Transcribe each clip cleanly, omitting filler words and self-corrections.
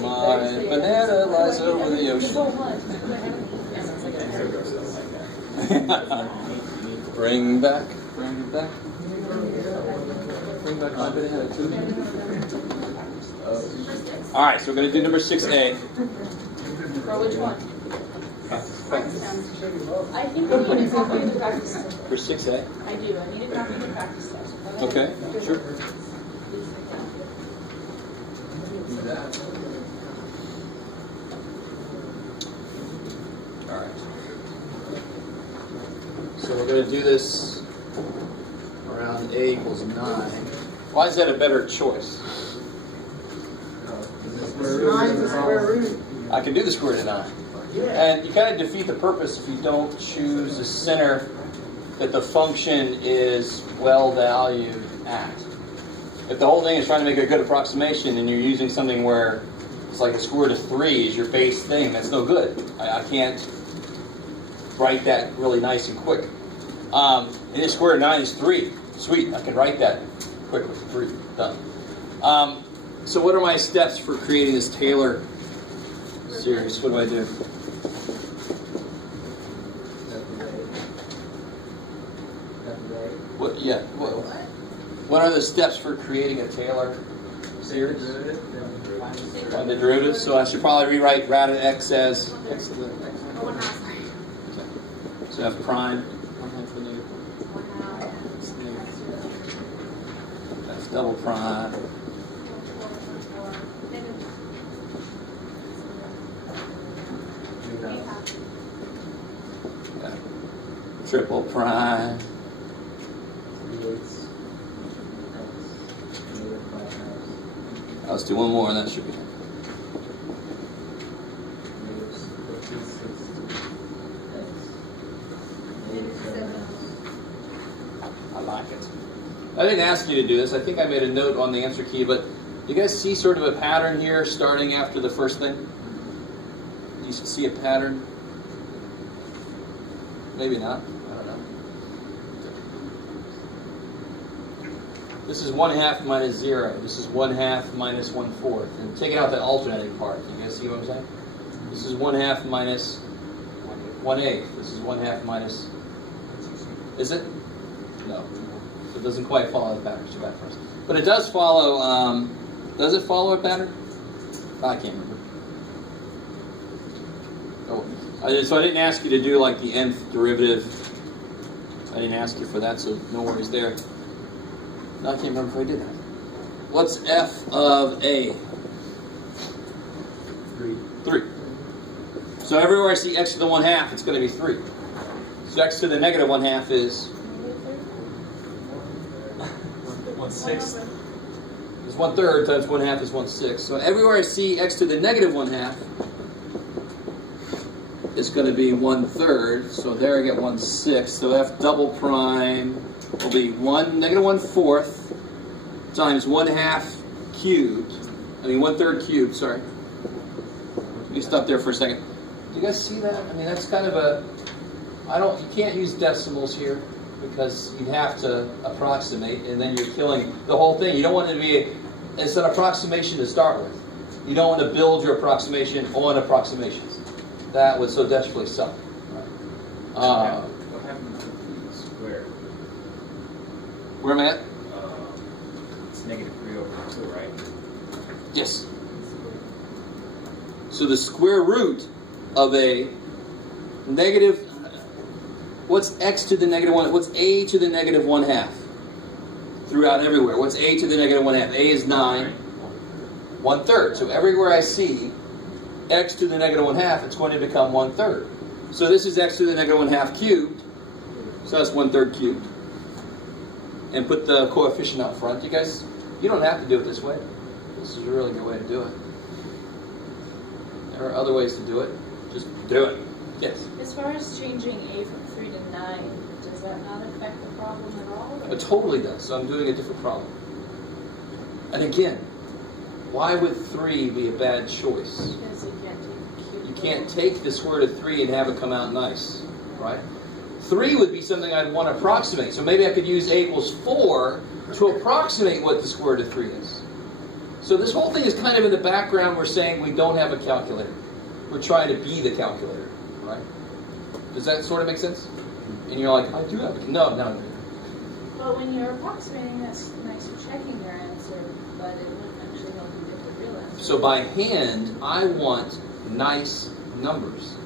My banana lies over the ocean. Bring back my banana too. All right, so we're going to do number 6A. For which one? I think I need a copy of the practice test. For 6A? I do. I need a copy of the practice test. Okay, sure. All right. So we're going to do this around A equals 9. Why is that a better choice? 9 is the square root. I can do the square root of 9. And you kind of defeat the purpose if you don't choose a center that the function is well valued at. If the whole thing is trying to make a good approximation and you're using something where it's like a square root of 3 is your base thing, that's no good. I can't write that really nice and quick. And the square root of 9 is 3. Sweet, I can write that quickly. 3, done. So what are my steps for creating this Taylor series? What do I do? What are the steps for creating a Taylor series? Find the derivative. So I should probably rewrite rad of x as x to the x. Okay. So f prime. That's double prime. Yeah. Triple prime. Let's do one more and that should be it. I like it. I didn't ask you to do this. I think I made a note on the answer key, but you guys see sort of a pattern here starting after the first thing? You see a pattern? Maybe not. I don't know. This is 1/2 minus 0. This is 1/2 minus 1/4. And taking out that alternating part. You guys see what I'm saying? This is 1/2 minus 1/8. This is 1/2 minus... Is it? No. So it doesn't quite follow the pattern. So back first. But it does follow... does it follow a pattern? I can't remember. Oh. So I didn't ask you to do like the nth derivative. I didn't ask you for that, so no worries there. No, I can't remember if I did that. What's f of a? 3. So everywhere I see x to the 1/2, it's going to be 3. So x to the negative 1/2 is 1/6. Is 1/3 times 1/2 is 1/6. So everywhere I see x to the negative 1/2, it's going to be 1/3. So there I get 1/6. So f double prime will be negative 1/4 times 1/2 cubed. I mean 1/3 cubed, sorry. Let me stop there for a second. Do you guys see that? I mean, that's kind of a... you can't use decimals here because you'd have to approximate and then you're killing the whole thing. You don't want it to be... It's an approximation to start with. You don't want to build your approximation on approximations. That would so desperately suck. Right? What happened to the square? Where am I at? It's negative 3 over 2, right? Yes. So the square root of a negative... What's x to the negative 1? What's a to the negative 1/2? Throughout everywhere. What's a to the negative 1/2? A is 9. 1/3. So everywhere I see x to the negative 1/2, it's going to become 1/3. So this is x to the negative 1/2 cubed. So that's 1/3 cubed. And put the coefficient up front. You guys, you don't have to do it this way. This is a really good way to do it. There are other ways to do it. Just do it. Yes? As far as changing a from 3 to 9, does that not affect the problem at all? It totally does. So I'm doing a different problem. And again, why would 3 be a bad choice? Because you can't take the cube. You can't take the square root of 3 and have it come out nice, right? 3 would be something I'd want to approximate. So maybe I could use a equals 4 to approximate what the square root of 3 is. So this whole thing is kind of in the background. We're saying we don't have a calculator. We're trying to be the calculator, right? Does that sort of make sense? And you're like, I do have it. No. Well, when you're approximating, that's nice for checking your answer, but it wouldn't actually help you get the real answer. So by hand, I want nice numbers.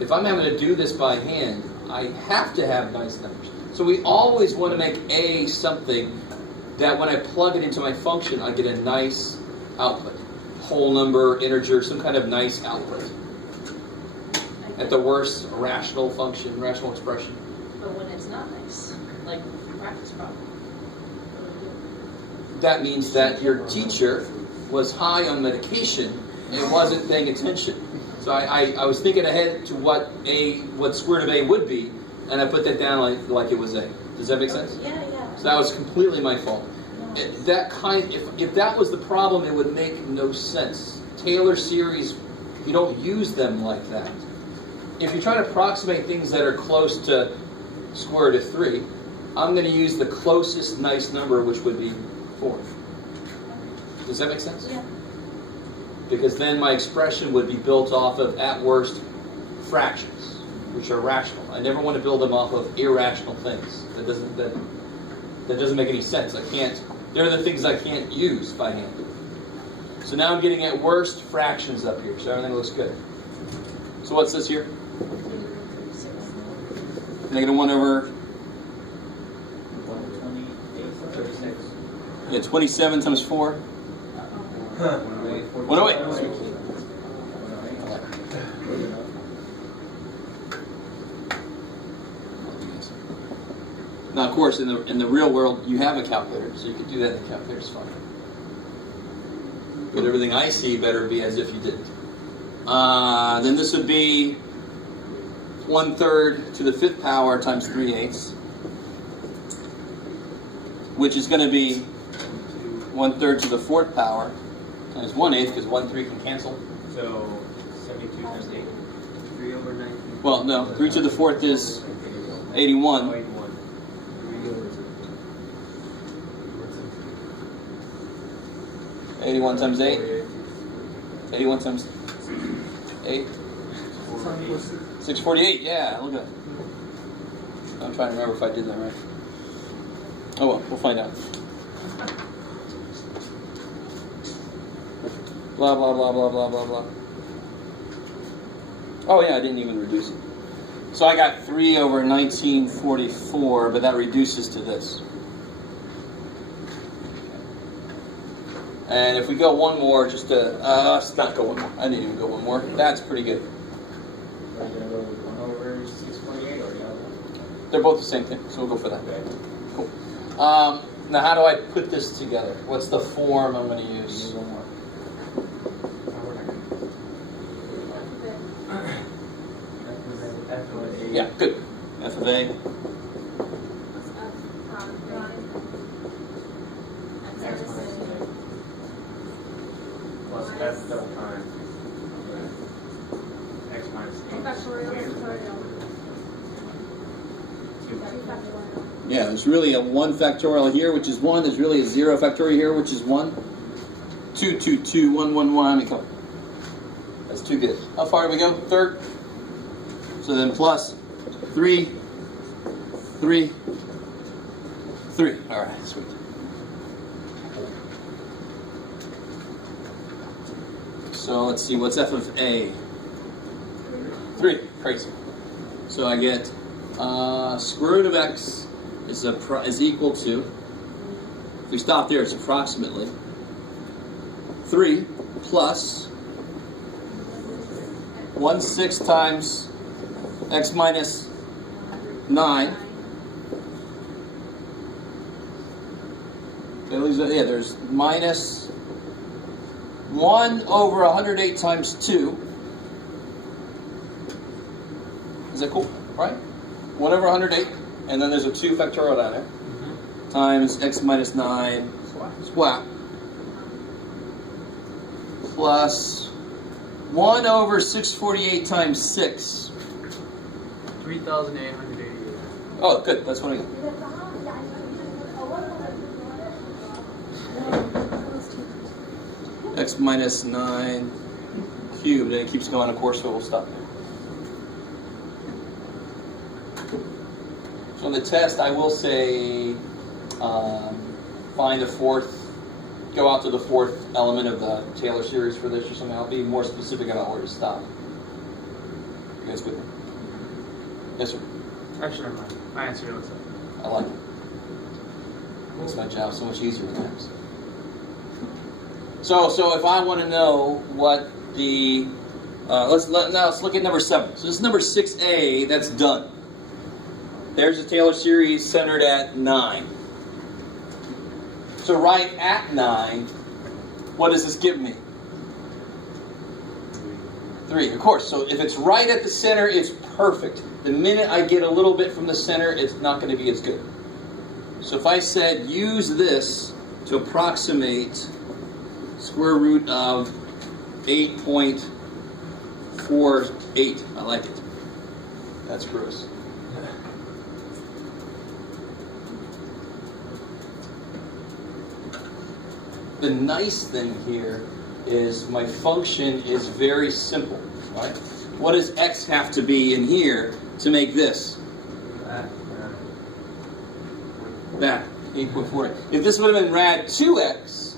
If I'm having to do this by hand, I have to have nice numbers. So we always want to make A something that when I plug it into my function, I get a nice output. Whole number, integer, some kind of nice output. At the worst, a rational function, rational expression. But when it's not nice, like practice problem, what do we do? That means that your teacher was high on medication and wasn't paying attention. So I was thinking ahead to what square root of A would be, and I put that down like it was A. Does that make sense? Yeah. So that was completely my fault. If that was the problem, it would make no sense. Taylor series, you don't use them like that. If you're trying to approximate things that are close to square root of 3, I'm going to use the closest nice number, which would be 4. Does that make sense? Yeah. Because then my expression would be built off of, at worst, fractions, which are rational. I never want to build them off of irrational things. That doesn't make any sense. They're the things I can't use by hand. So now I'm getting at worst fractions up here, so everything looks good. So what's this here? -1 over... 27 times 4. 108. Now, of course, in the real world, you have a calculator, so you can do that in the calculator. It's fine. But everything I see better be as if you didn't. Then this would be 1/3 to the 5th power times 3/8, which is going to be 1/3 to the 4th power times 1/8, because 1, 3 can cancel. So 72 times 8. 3 over 19. Well, no, 3 to the 4th is 81. 81. 81 times 8. 81 times 8. 648, yeah, look at that. I'm trying to remember if I did that right. Oh well, we'll find out. Blah, blah, blah, blah, blah, blah, blah. Oh yeah, I didn't even reduce it. So I got 3 over 1944, but that reduces to this. And if we go one more, just to, let's not go one more. I didn't even go one more. That's pretty good. Are you going to go with 1 over 648 or the other one? They're both the same thing, so we'll go for that. Okay. Cool. Now how do I put this together? What's the form I'm going to use? One more. F of A. Yeah, good. F of A. Plus F double prime. X minus 8. Yeah, there's really a 1 factorial here, which is 1. There's really a 0 factorial here, which is 1. 2, 2, 2, 1, 1, 1. That's too good. How far do we go? 3rd. So then plus 3, 3, 3. All right, sweet. So let's see, what's f of a? 3. Crazy. So I get square root of x is equal to, if we stop there, it's approximately 3 plus 1/6 times x minus 9. Yeah, there's minus 1 over 108 times 2. Is that cool? Right? 1 over 108, and then there's a 2 factorial down there, times x minus 9 splat, plus 1 over 648 times 6. 3,888. Oh, good. That's what I got. x minus 9 cubed, and it keeps going, of course, so we'll stop there. So on the test, I will say, find the fourth, go out to the fourth element of the Taylor series for this or something. I'll be more specific about where to stop. You guys with me? Yes, sir? Actually, never mind. My answer looks up. I like it. Makes my job so much easier at times. So if I want to know what the let's look at number 7. So this is number 6A. That's done. There's a Taylor series centered at 9. So right at 9, what does this give me? 3, of course. So if it's right at the center, it's perfect. The minute I get a little bit from the center, it's not going to be as good. So if I said use this to approximate square root of 8.48, I like it. That's gross. The nice thing here is my function is very simple, right? What does x have to be in here to make this? That, 8.48. If this would have been rad 2x,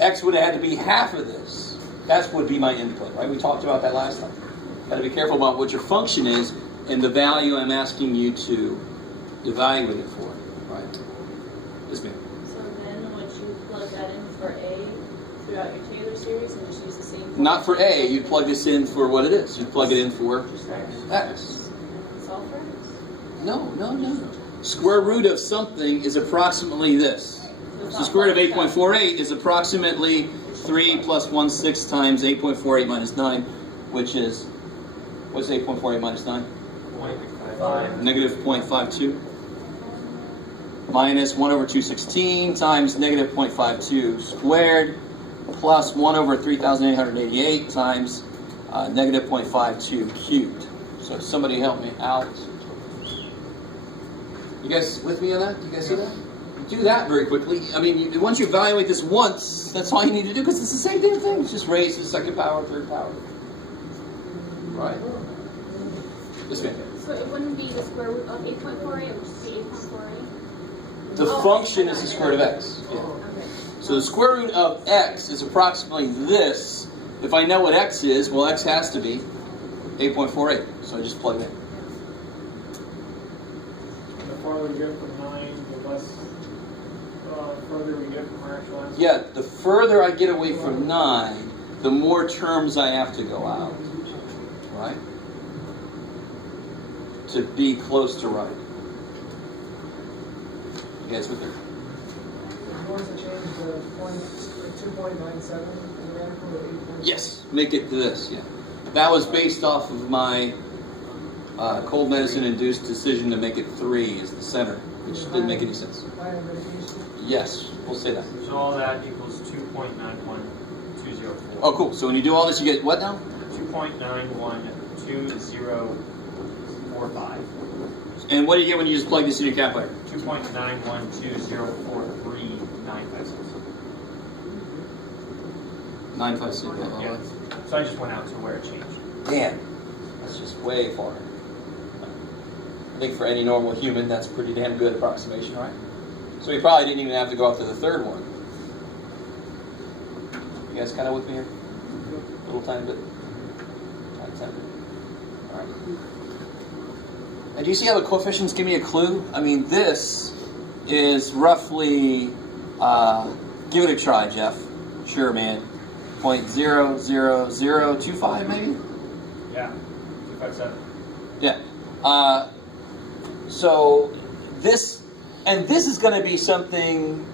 x would have had to be half of this. That would be my input, right? We talked about that last time. Got to be careful about what your function is and the value I'm asking you to evaluate it for, right? Yes, ma'am. So then would you plug that in for A throughout your Taylor series and just use the same? Not for A, you plug this in for what it is. You plug it in for x. Solve for X? No. Square root of something is approximately this. So square root of 8.48 is approximately 3 plus 1/6 times 8.48 minus 9, which is, what's 8.48 minus 9? 0.5. Negative 0.52. Minus 1 over 216 times negative 0.52 squared plus 1 over 3,888 times negative 0.52 cubed. So somebody help me out. You guys with me on that? You guys see that? Do that very quickly. I mean, once you evaluate this once, that's all you need to do because it's the same damn thing. It's just raised to the second power, third power. Right. Yes, ma'am. So it wouldn't be the square root of 8.48, it would just be 8.48? The function is the square root of x. Yeah. Okay. So the square root of x is approximately this. If I know what x is, well, x has to be 8.48. So I just plug it in. The farther we get from 9, the less further we get from our actual answer. Yeah, the further I get away from 9, the more terms I have to go out. Right? To be close to right. You guys with me? You want to change the 2.97 in the radical to 8.8? Yes, make it this, yeah. That was based off of my cold medicine-induced decision to make it 3 as the center, which didn't make any sense. Minor medication? Yes, we'll say that. So all that equals 2.91204. Oh, cool. So when you do all this, you get what now? 2.912045. And what do you get when you just plug this in your calculator? 2.912043956. 956. Yeah. So I just went out to where it changed. Damn, that's just way far. I think for any normal human, that's a pretty damn good approximation, right? So we probably didn't even have to go up to the third one. You guys kind of with me here? A little tiny bit? Tiny bit. All right. And do you see how the coefficients give me a clue? I mean, this is roughly, give it a try, Jeff. Sure, man. 0.00025 maybe? Yeah, 257. Yeah. So this, and this is going to be something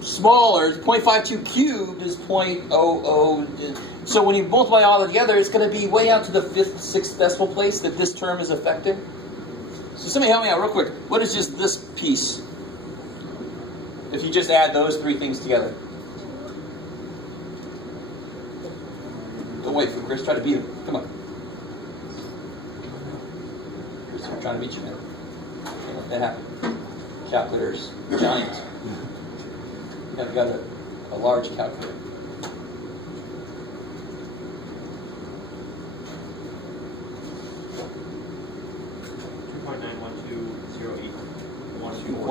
smaller. 0.52 cubed is 0.00. So when you multiply all together, it's going to be way out to the 5th, 6th decimal place that this term is affecting. So somebody help me out real quick. What is just this piece? If you just add those 3 things together. Don't wait for Chris. Try to beat him. Come on. Chris, I'm trying to beat you, man. Can't let that happen. Calculator's giant. I've got a large calculator.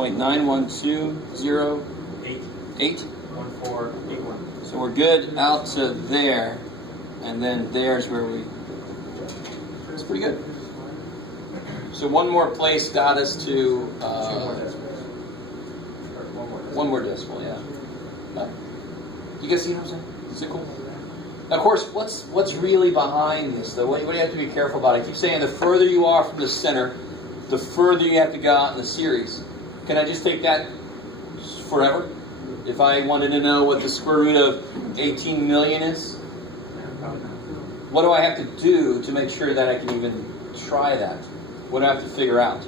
0.91208. 1481. So we're good out to there, and then there's where we. It's pretty good. So one more place got us to Two more decimals. Or one more decimal, yeah. You guys see what I'm saying? Is it cool? Now, of course, what's really behind this, though? What do you have to be careful about? I keep saying the further you are from the center, the further you have to go out in the series. Can I just take that forever? If I wanted to know what the square root of 18 million is, what do I have to do to make sure that I can even try that? What do I have to figure out?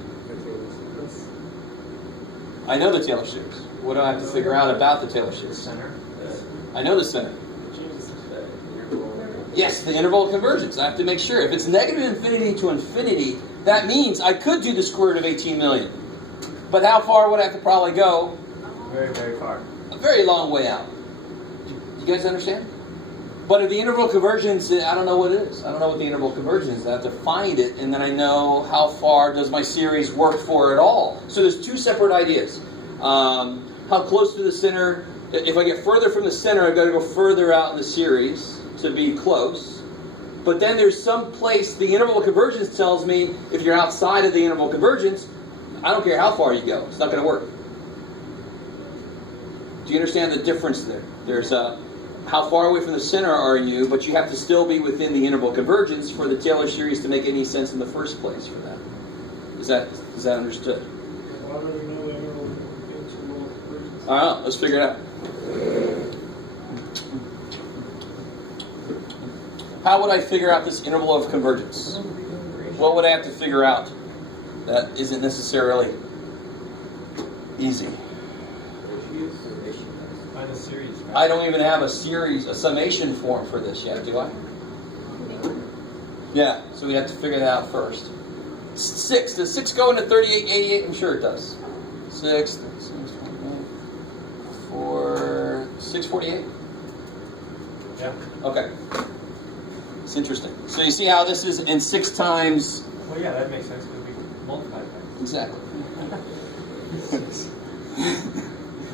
I know the Taylor series. What do I have to figure out about the Taylor series? Center. I know the center. Yes, the interval of convergence. I have to make sure. If it's negative infinity to infinity, that means I could do the square root of 18 million. But how far would I have to probably go? Very, very far. A very long way out. You guys understand? But if the interval convergence, I don't know what it is. I don't know what the interval convergence is. I have to find it, and then I know how far does my series work for it all. So there's two separate ideas. How close to the center. If I get further from the center, I've got to go further out in the series to be close. But then there's some place, the interval of convergence tells me if you're outside of the interval of convergence, I don't care how far you go, it's not going to work. Do you understand the difference there? There's how far away from the center are you, but you have to still be within the interval of convergence for the Taylor series to make any sense in the first place for that. Is that understood? Why do we know the interval of convergence? All right, let's figure it out. How would I figure out this interval of convergence? What would I have to figure out that isn't necessarily easy? Find a series. I don't even have a summation form for this yet, do I? Yeah, so we have to figure that out first. 6. Does 6 go into 3888? I'm sure it does. 6, 4, 648? Yeah. Okay. It's interesting. So you see how this is in 6 times... Well, yeah, that makes sense because we multiplied that. Exactly.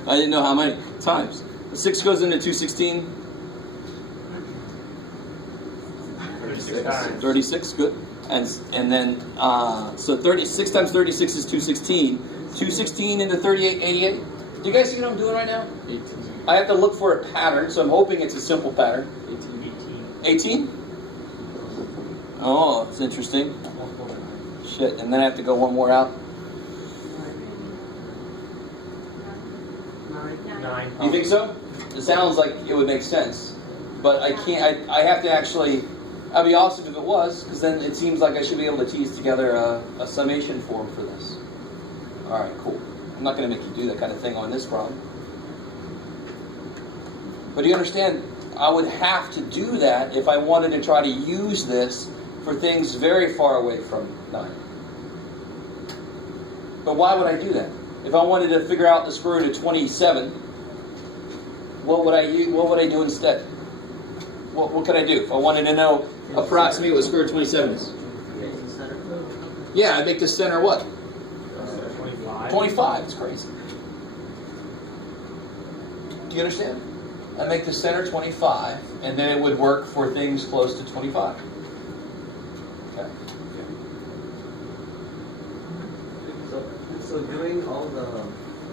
I didn't know how many times. 6 goes into 216. 36 times. 36, good. And then, so 36 times 36 is 216. 216 into 3888. Do you guys see what I'm doing right now? 18. I have to look for a pattern, so I'm hoping it's a simple pattern. 18? Oh, it's interesting. Shit, and then I have to go one more out. 9. You think so? It sounds like it would make sense. But I can't, I have to actually, I'd be awesome if it was, because then it seems like I should be able to tease together a summation form for this. Alright, cool. I'm not going to make you do that kind of thing on this problem. But do you understand? I would have to do that if I wanted to try to use this for things very far away from 9. But why would I do that? If I wanted to figure out the square root of 27, what would I do instead? What could I do? If I wanted to know approximately what the square root of 27 is. Yeah, I'd make the center what? 25. 25. It's crazy. Do you understand? I make the center 25, and then it would work for things close to 25. Okay. So doing all the,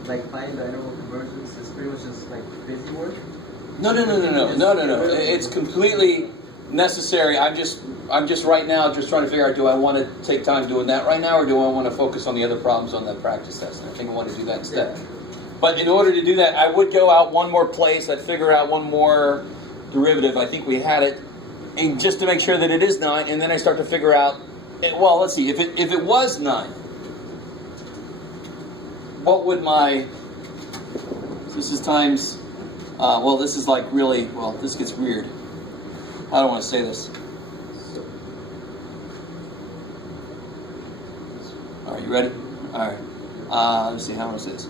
like, finding the interval convergence is pretty much just like busy work? No. It's completely necessary. I'm just right now just trying to figure out, do I want to take time doing that right now, or do I want to focus on the other problems on that practice test? And I think I want to do that instead. But in order to do that, I would go out one more place. I'd figure out one more derivative. I think we had it, and just to make sure that it is 9. And then I start to figure out. Well, let's see. If it was 9, what would my? So this is times. Well, this is like really. Well, this gets weird. I don't want to say this. All right, you ready? All right. Let me see. How I want to say this.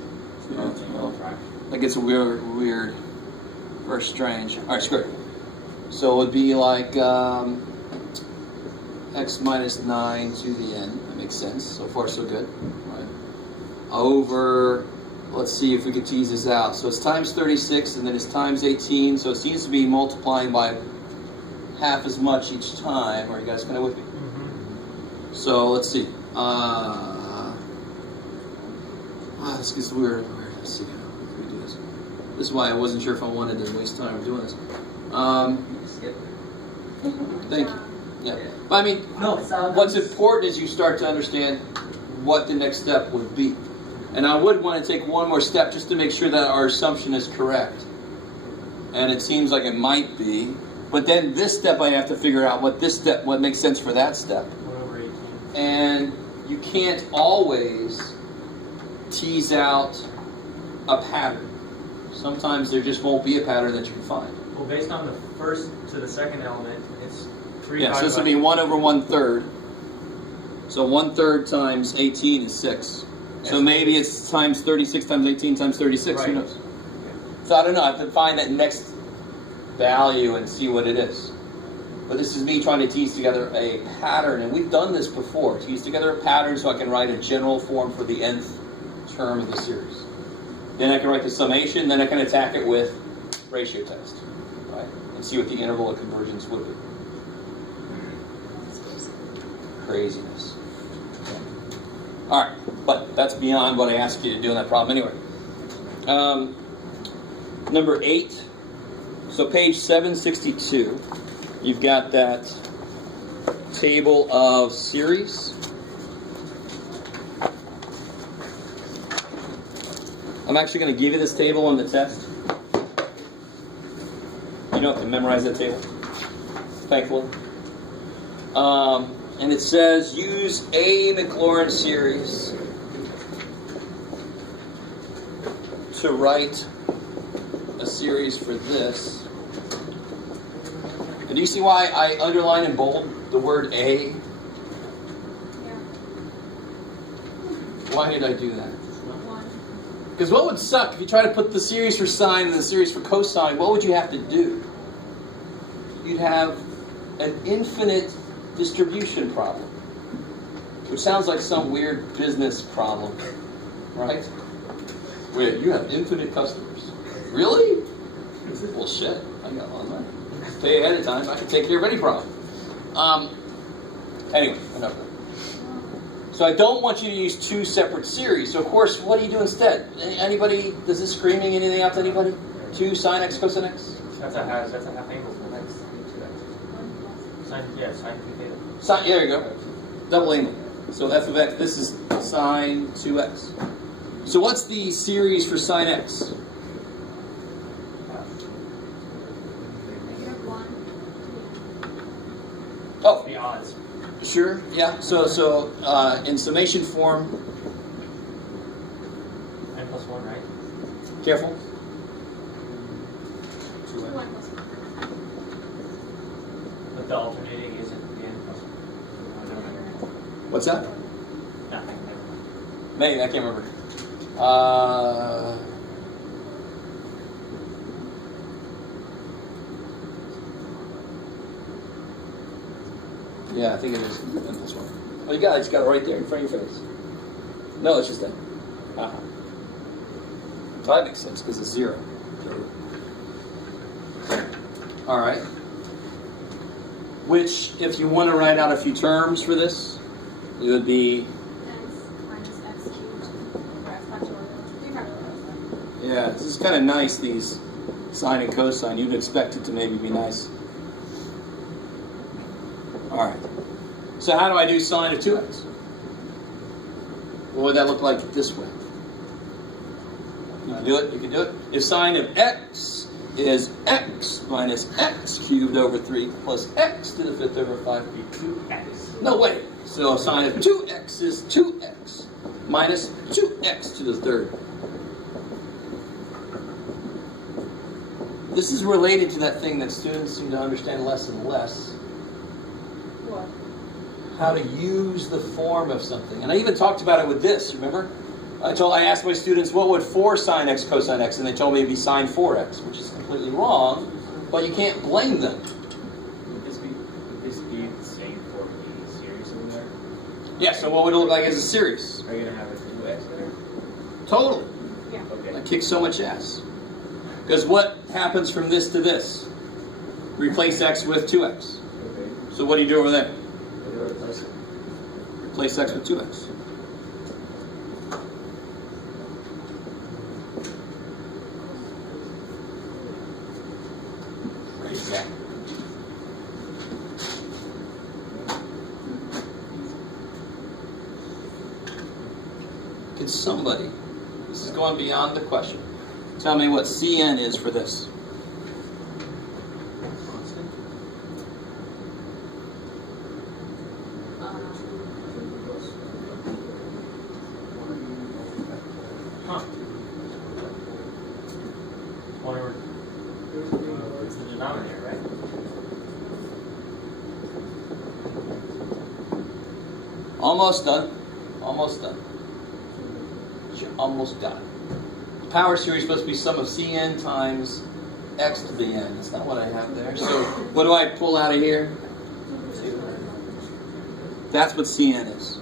That gets weird, or strange. All right, screw it. So it would be like x minus 9 to the n. That makes sense. So far, so good. Right. over, let's see if we can tease this out. So it's times 36 and then it's times 18. So it seems to be multiplying by half as much each time. Are you guys kind of with me? Mm-hmm. So let's see. This gets weird. Let's see. Let me do this. This is why I wasn't sure if I wanted to waste time doing this. Thank you. Yeah. But I mean, no. What's important is you start to understand what the next step would be. And I would want to take one more step just to make sure that our assumption is correct. And it seems like it might be. But then this step I have to figure out what makes sense for that step. 1 over 18. And you can't always tease out a pattern. Sometimes there just won't be a pattern that you can find. Well, based on the first to the second element, it's 3 Yeah, so this would be 1 over 1/3. So 1/3 times 18 is 6. So maybe it's times 36 times 18 times 36. Right. Who knows? So I don't know. I have to find that next value and see what it is. But this is me trying to tease together a pattern. And we've done this before. Tease together a pattern so I can write a general form for the nth term of the series. Then I can write the summation. Then I can attack it with ratio test. Right? And see what the interval of convergence would be. Craziness. All right, but that's beyond what I asked you to do in that problem anyway. Number 8. So page 762, you've got that table of series. I'm actually going to give you this table on the test. You don't have to memorize that table, thankfully. And it says use a Maclaurin series to write a series for this. And do you see why I underline in bold the word a? Yeah. Why did I do that? 1. Because what would suck if you try to put the series for sine and the series for cosine? What would you have to do? You'd have an infinite distribution problem, which sounds like some weird business problem, right? Where you have infinite customers. Really? Well, shit. I got a lot of money. Pay ahead of time. I can take care of any problem. Anyway, enough. So I don't want you to use 2 separate series. So of course, what do you do instead? Anybody? Does this screaming anything out to anybody? 2 sine x cosine x. That's a half angle for next. Sine theta. Sine. There you go. Double angle. So f of x. This is sine 2x. So what's the series for sine x? -1. Oh, The odds. sure. Yeah. So in summation form. N plus 1, right? Careful. 2 1 plus 1. But the alternating isn't the N plus 1. What's that? Nothing. Never mind. Maybe I can't remember. Yeah, I think it is N plus 1. Oh, you got it. You got it right there in front of your face. No, it's just that. That makes sense because it's 0. All right. Which, if you want to write out a few terms for this, it would be. X minus x cubed. Or x factorial. 3 factorial. Yeah, this is kind of nice, these sine and cosine. You'd expect it to maybe be nice. All right. So how do I do sine of 2x? What would that look like this way? You can do it. You can do it. If sine of x is x minus x cubed over 3 plus x to the 5th over 5 Be 2x. No, wait. So sine of 2x is 2x minus 2x to the 3rd. This is related to that thing that students seem to understand less and less. What? How to use the form of something. And I even talked about it with this, remember? I asked my students, what would 4 sine x cosine x? And they told me it'd be sine 4x, which is completely wrong, but you can't blame them. Would this be the same for the series in there? Yeah, so what would it look like as a series? Are you going to have a 2x there? Totally. Yeah. I kick so much ass. Because what happens from this to this? Replace x with 2x. So what do you do over there? Replace x with 2x. Exactly. Can somebody, this is going beyond the question, tell me what Cn is for this? Whatever. It's the denominator, right? Almost done. Almost done. You're almost done. The power series is supposed to be sum of Cn times x to the n. That's not what I have there. So what do I pull out of here? That's what Cn is.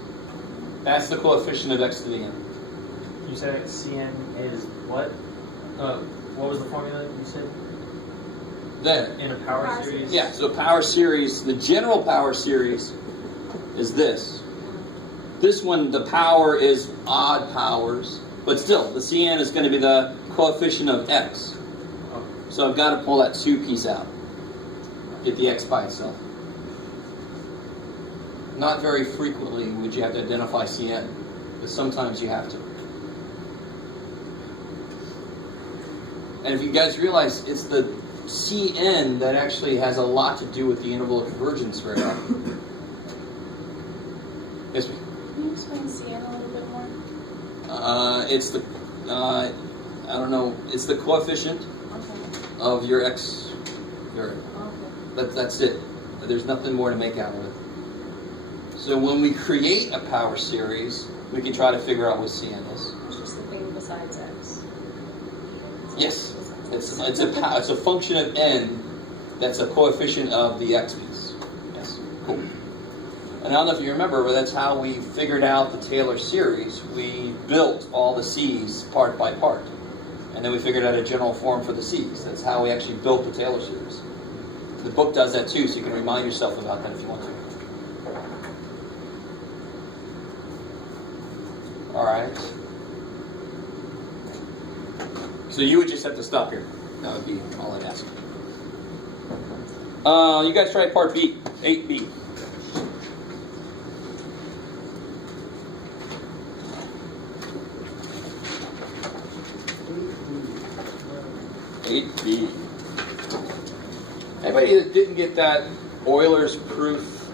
That's the coefficient of x to the n. You said Cn is what? What was the formula you said? There. In a power series? Yeah, so power series, the general power series is this. This one, the power is odd powers, but still, the Cn is going to be the coefficient of x. So I've got to pull that 2 piece out. Get the x by itself. Not very frequently would you have to identify Cn, but sometimes you have to. And if you guys realize, it's the Cn that actually has a lot to do with the interval of convergence very often. Yes, ma'am? Can you explain Cn a little bit more? It's the, I don't know, it's the coefficient Okay. of your x. Your, Okay. that's it. There's nothing more to make out of it. So when we create a power series, we can try to figure out what Cn is. It's just the thing besides x. Yes, it's a function of n that's a coefficient of the x piece. Yes, cool. And I don't know if you remember, but that's how we figured out the Taylor series. We built all the c's part by part. And then we figured out a general form for the c's. That's how we actually built the Taylor series. The book does that too, so you can remind yourself about that if you want to. Alright. So you would just have to stop here. That would be all I'd ask. You guys try part B, 8B. 8B. Anybody that didn't get that Euler's proof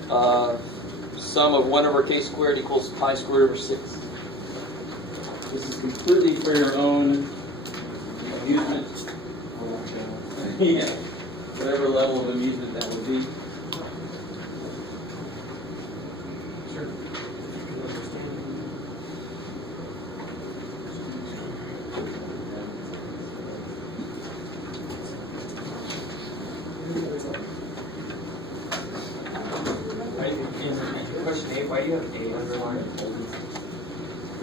sum of 1 over k squared equals pi squared over 6? This is completely for your own amusement. Yeah, whatever level of amusement that would be. Sure. Question 8, why do you have A underlined?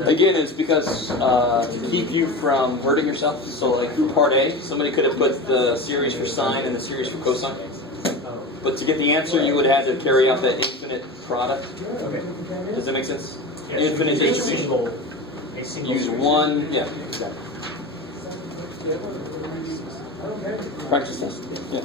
Again, it's because to keep you from hurting yourself. So like through part A, somebody could have put the series for sine and the series for cosine. But to get the answer, you would have had to carry out that infinite product. Okay. Does that make sense? Yes. Infinite A distribution. single Use series. one, yeah, exactly. Practice test. Yeah.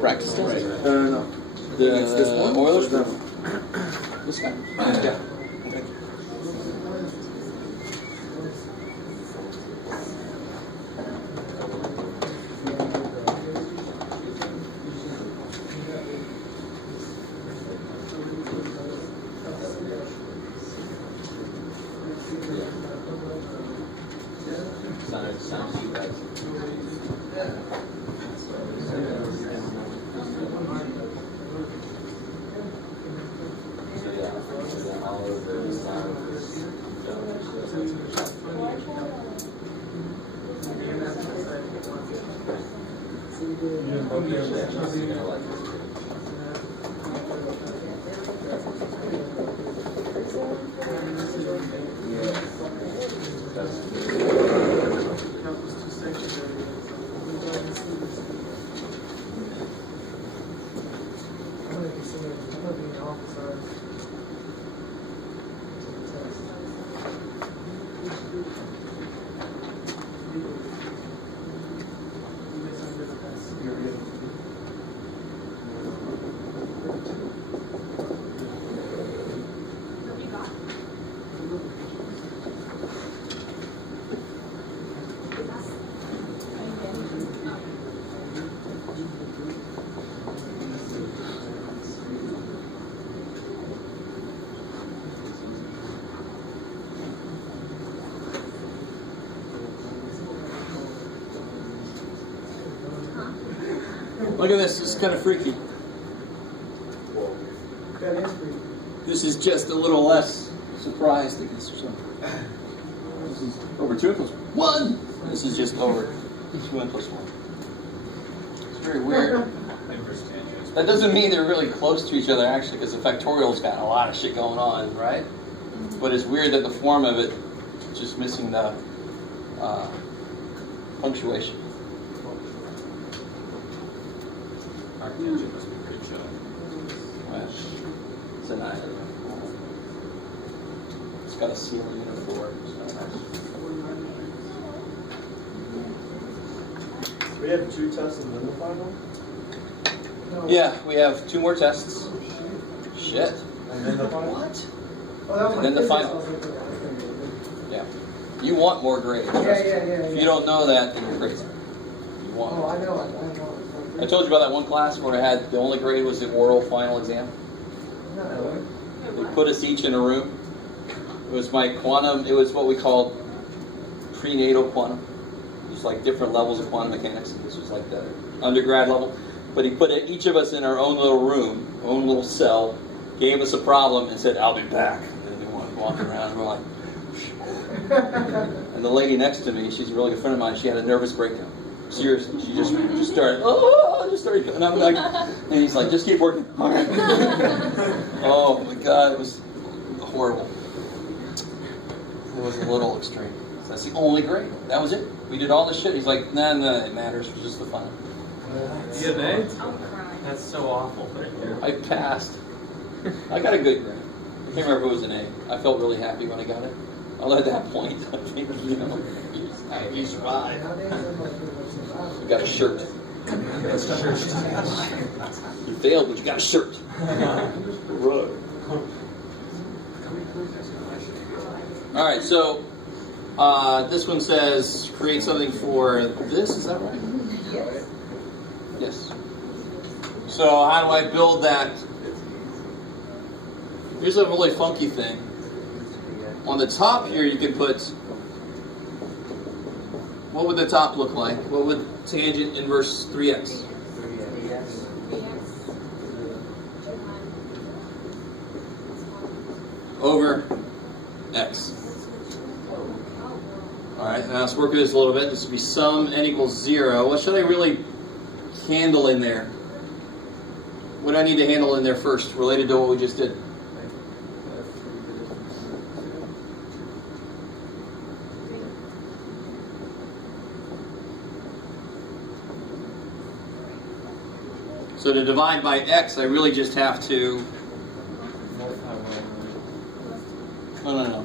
Practice test. No. The Euler's? No. This guy. Yeah. Sounds you guys. So yeah, all over the sound. Look at this. This is kind of freaky. That is pretty. This is just a little less surprised, I guess, or something. This is over 2 plus 1. This is just over 2n plus 1. It's very weird. That doesn't mean they're really close to each other, actually, because the factorial's got a lot of shit going on, right? But it's weird that the form of it is just missing the punctuation. Architecture must be pretty chill. Well, it's a 9. It's got a ceiling and a floor. It's not nice. We have 2 tests and then the final? No. Yeah, we have 2 more tests. Shit. And then the final? What? Oh, that was And my then the physics. final. I was like, okay. Yeah. You want more grades. Yeah. If you don't know that, then you're crazy. You want Oh, more. I know. I told you about that one class where I had the only grade was the oral final exam. No. They put us each in a room. It was my quantum, it was what we called prenatal quantum. It was like different levels of quantum mechanics. This was like the undergrad level. But he put each of us in our own little room, own little cell, gave us a problem and said, "I'll be back." And then we walked around and we're like, and the lady next to me, she's a really good friend of mine, she had a nervous breakdown. Seriously, she just started, and I'm like, and he's like, "Just keep working." Oh my God, it was horrible. It was a little extreme. So that's the only grade. That was it. We did all this shit. He's like, "Nah, it matters. It's just the fun." You get an A? I'm crying. That's so awful. I passed. I got a good grade. I can't remember if it was an A. I felt really happy when I got it. Although at that point, I think, you survived. You got a shirt. You failed, but you got a shirt. Right. All right, so this one says create something for this. Is that right? Yes. So how do I build that? Here's a really funky thing. On the top here, you can put, what would the top look like? What would tangent inverse 3x? Over x. Alright, now let's work with this a little bit. This would be sum n equals 0. What should I really handle in there? What do I need to handle in there first, related to what we just did? So to divide by x, I really just have to... No.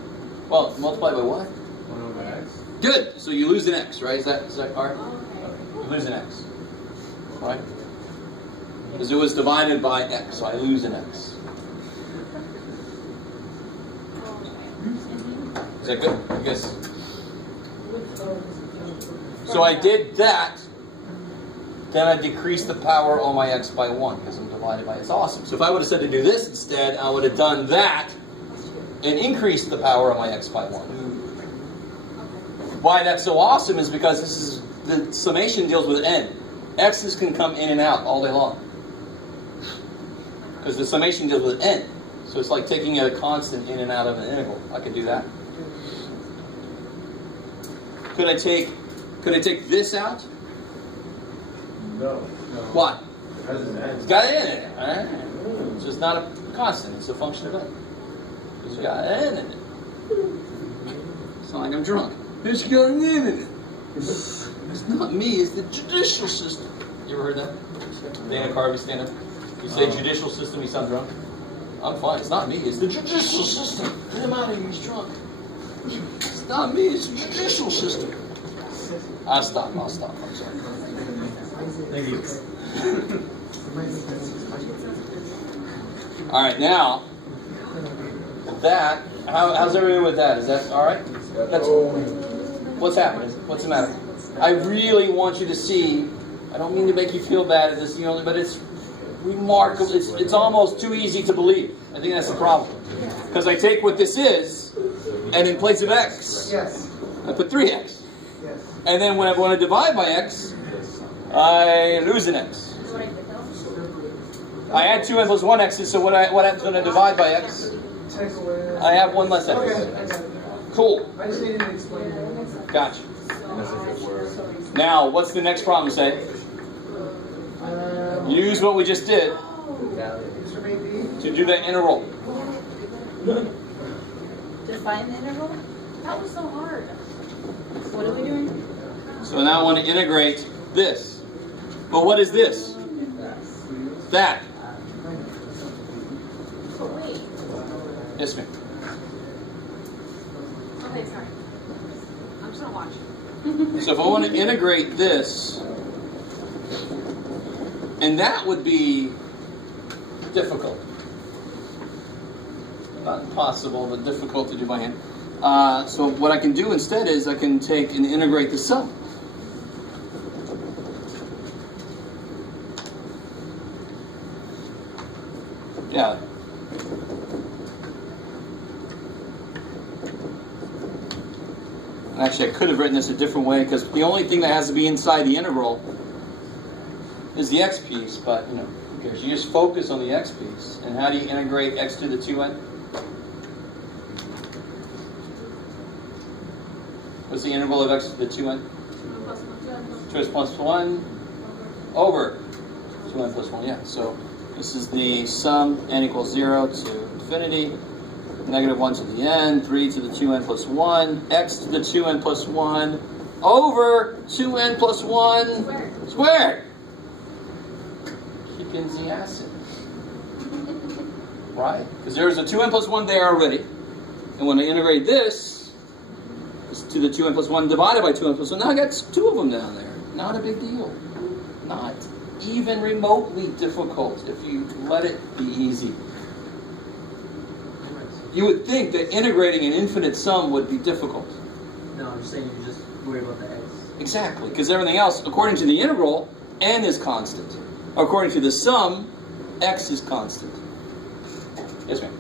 Well, multiply by what? 1 over x. Good. So you lose an x, right? Is that all right? You lose an x, right? Because it was divided by x, so I lose an x. Is that good? I guess. So I did that. Then I decreased the power on my x by 1 because I'm divided by it. It's awesome. So if I would have said to do this instead, I would have done that and increased the power on my x by 1. Why that's so awesome is because this is the summation deals with n. X's can come in and out all day long because the summation deals with n. So it's like taking a constant in and out of an integral. I could do that. Could I take this out? No. Why? Because it's It's got n in it. Right? It's just not a constant. It's a function of n. It's got n in it. It's not like I'm drunk. It's got an n in it. It's not me. It's the judicial system. You ever heard that? Dana Carvey stand up. You say judicial system, you sound drunk. I'm fine. It's not me. It's the judicial system. Get him out of here. He's drunk. It's not me. It's the judicial system. I'll stop. I'm sorry. Thank you. All right, now that how's everyone with that? Is that all right? That's what's happening. What's the matter? I really want you to see. I don't mean to make you feel bad at this, but it's remarkable. It's almost too easy to believe. I think that's the problem because I take what this is, and in place of x, Yes. I put 3x, Yes. and then when I want to divide by x, I lose an x. So I I add 2n plus 1 x's, so what happens when I divide by x? Take away. I have 1 less x. Okay, I got it. Cool. I just needed to explain it. Gotcha. Now, what's the next problem say? Use what we just did to do the integral. Define the integral? That was so hard. What are we doing? So now I want to integrate this. Well, what is this? That. But wait. Yes, ma'am. Okay, sorry. I'm just gonna watch. So if I want to integrate this, and that would be difficult. Not impossible, but difficult to do by hand. So what I can do instead is I can take and integrate the sum. Yeah. Actually, I could have written this a different way because the only thing that has to be inside the integral is the x piece, but you know, who cares? You just focus on the x piece. And how do you integrate x to the 2n? What's the integral of x to the 2n? 2x plus 1 over 2n plus 1, yeah. So this is the sum, n equals 0 to infinity. Negative 1 to the n, 3 to the 2n plus 1, x to the 2n plus 1, over 2n plus 1 squared. Chickens the acid. Right? Because there's a 2n plus 1 there already. And when I integrate this, it's to the 2n plus 1 divided by 2n plus 1. Now I got 2 of them down there. Not a big deal. Not even remotely difficult if you let it be easy. You would think that integrating an infinite sum would be difficult. No, I'm just saying you just worry about the x. Exactly, because everything else, according to the integral, n is constant. According to the sum, x is constant. Yes, ma'am?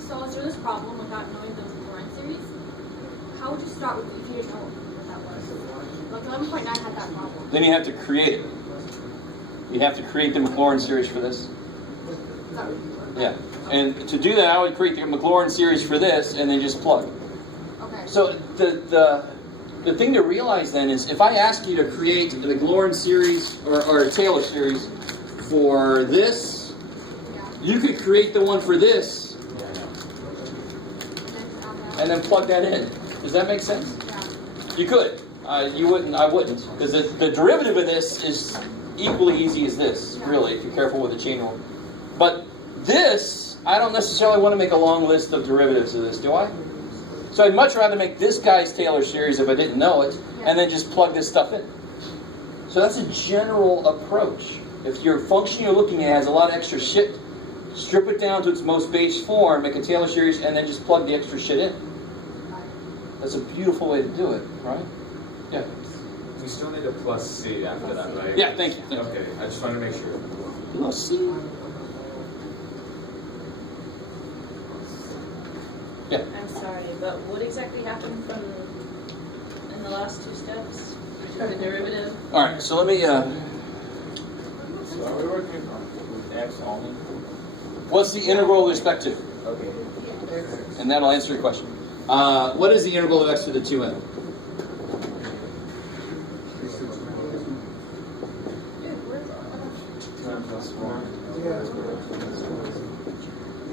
So is there this problem without knowing the Lorentz series? How would you start with if you didn't know what that was? Like 11.9 had that problem. Then you have to create it. You have to create the Maclaurin series for this. Yeah. And to do that, I would create the Maclaurin series for this and then just plug. Okay. So the thing to realize then is if I ask you to create the Maclaurin series or a Taylor series for this, you could create the one for this and then plug that in. Does that make sense? Yeah. You could. You wouldn't. I wouldn't. Because the derivative of this is equally easy as this, really, if you're careful with the chain rule. But this, I don't necessarily want to make a long list of derivatives of this, do I? So I'd much rather make this guy's Taylor series if I didn't know it, and then just plug this stuff in. So that's a general approach. If your function you're looking at has a lot of extra shit, strip it down to its most base form, make a Taylor series, and then just plug the extra shit in. That's a beautiful way to do it, right? Yeah. We still need a plus C after that, right? Yeah, thank you. Okay, I just wanted to make sure. Plus C. Yeah. I'm sorry, but what exactly happened in the last two steps? The derivative? All right, so let me. So are we working with x only? What's the integral with respect to? Okay. And that'll answer your question. What is the integral of x to the 2n?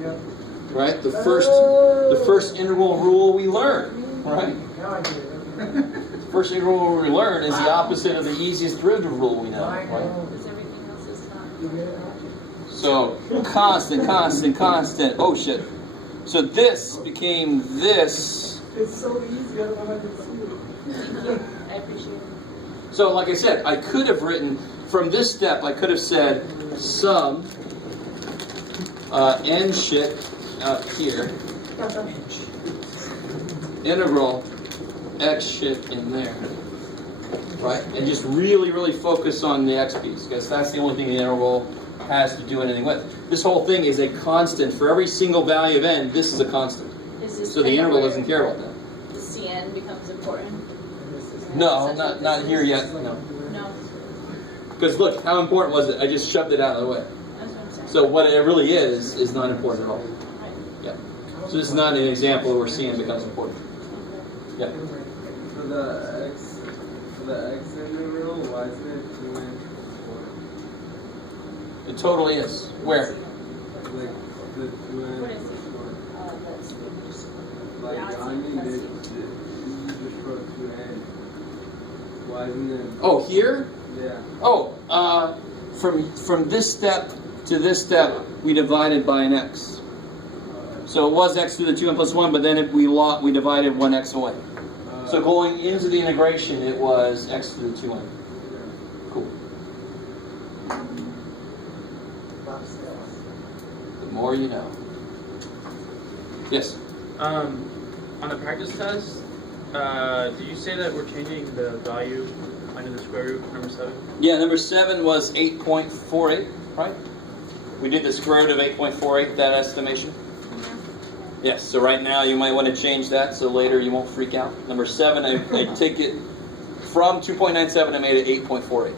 Yeah. Right? The first integral rule we learn, right? Now I get it. The first integral rule we learn is the opposite of the easiest derivative rule we know, right? Because everything else is not. You get it? So constant, constant, constant. Oh shit. So this became this. It's so easy. I don't know how to do it. I appreciate it. So like I said, I could have written, from this step, I could have said sum n shit out here, integral x shit in there, right? And just really, really focus on the x piece, because that's the only thing the integral has to do anything with. This whole thing is a constant. For every single value of n, this is a constant. Is this So the integral doesn't care about that. The Cn becomes important? No, not here yet, no. No. Because look, how important was it? I just shoved it out of the way. That's what I'm saying. So what it really is not important at all. Yeah. So this is not an example where CN becomes important. Yeah. For the x integral, why isn't it 2n? It totally is. Where? Like the 2n. What is it? Let's just. Like I mean, you just wrote 2n. Why isn't it? Oh, here? Yeah. Oh, from this step to this step, we divided by an x. So it was x to the 2n plus 1, but then we divided 1x away. So going into the integration, it was x to the 2n. Cool. The more you know. Yes? On the practice test, did you say that we're changing the value under the square root of number 7? Yeah, number 7 was 8.48, right? We did the square root of 8.48, that estimation. Yes, so right now you might want to change that so later you won't freak out. Number 7, I take it from 2.97, I made it 8.48.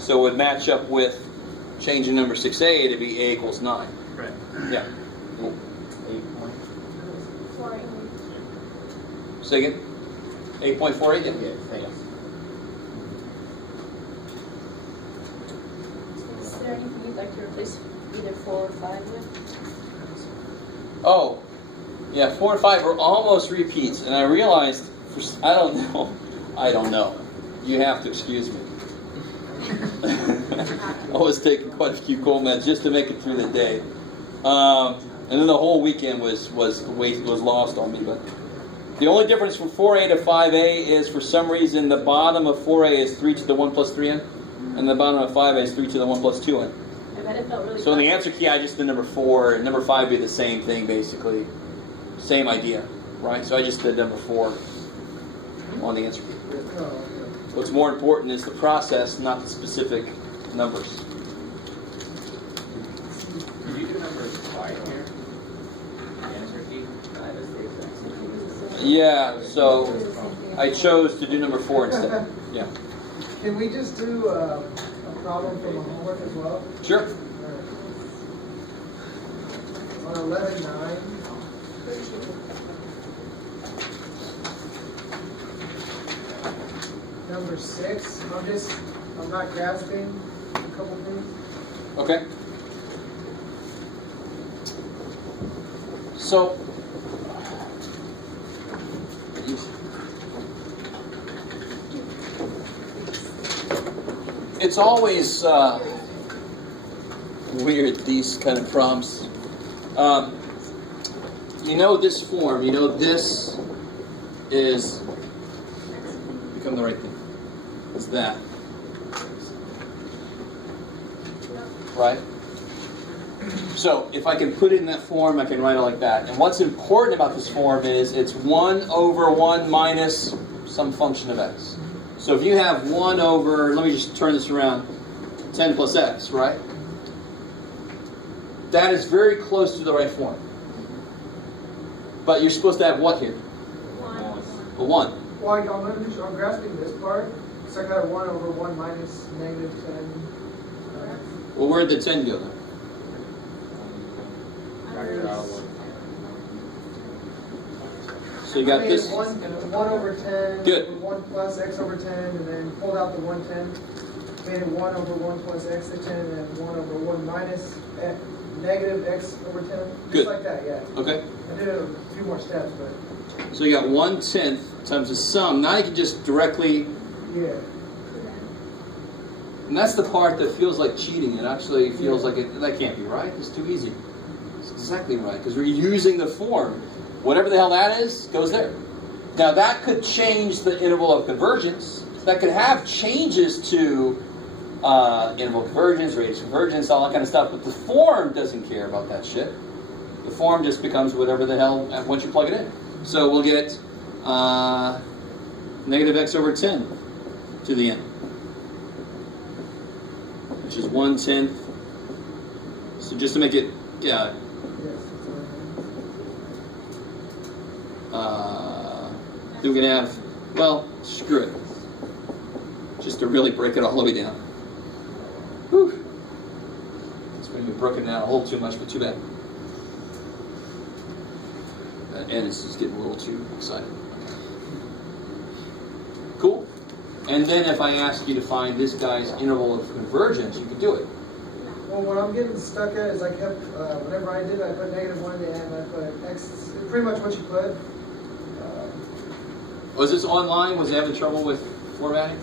So it would match up with changing number 6a to be a equals 9. Right. Yeah. 4. Say again? 8.48? Yeah. Thanks. Is there anything you'd like to replace either 4 or 5 with? Oh, yeah, 4 and 5 are almost repeats, and I realized, I don't know. You have to excuse me. I was taking quite a few cold meds just to make it through the day, and then the whole weekend was lost on me. But the only difference from 4a to 5a is, for some reason, the bottom of 4a is 3 to the 1 plus 3n, and the bottom of 5a is 3 to the 1 plus 2n. I bet it felt really So in the answer key, I just did number 4, and number 5 be the same thing, basically. Same idea, right? So I just did number 4 on the answer key. What's more important is the process, not the specific numbers. Did you do number 5 here? The answer key? Yeah, so I chose to do number 4 instead. Yeah. Can we just do a problem from the homework as well? Sure. On 11.9. Number 6. I'm not grasping a couple things. Okay. So, it's always weird, these kind of prompts. You know this form, you know this is become the right thing. It's that. Right? So if I can put it in that form, I can write it like that. And what's important about this form is it's 1 over 1 minus some function of x. So if you have 1 over, let me just turn this around, 10 plus x, right? That is very close to the right form. But you're supposed to have what here? 1. A 1. Well, I'm grasping this part. So I got a 1 over 1 minus negative 10. Well, where'd the 10 go then? So you got this. 1 over 10. Good. 1 plus x over 10, and then pulled out the 110. Made it 1 over 1 plus x to 10, and 1 over 1 minus negative x over 10. Just Good. like that, yeah. Okay. I did a few more steps, but So you got 1/10 times the sum. Now you can just directly, yeah. and that's the part that feels like cheating. It actually feels like that can't be right. It's too easy. It's exactly right, because we're using the form. Whatever the hell that is, goes there. Now that could change the interval of convergence. That could have changes to interval convergence, radius convergence, all that kind of stuff, but the form doesn't care about that shit. The form just becomes whatever the hell once you plug it in. So we'll get negative x over 10 to the n, which is 1/10. So just to make it, then we're going to have, well, screw it. Just to really break it all the way down. Whew. That's pretty broken down a little too much, but too bad. That n is just getting a little too excited. Cool. And then if I ask you to find this guy's interval of convergence, you could do it. Well, what I'm getting stuck at is I kept, whenever I did, I put -1 to n, I put x, pretty much what you put. Was this online? Was he having trouble with formatting?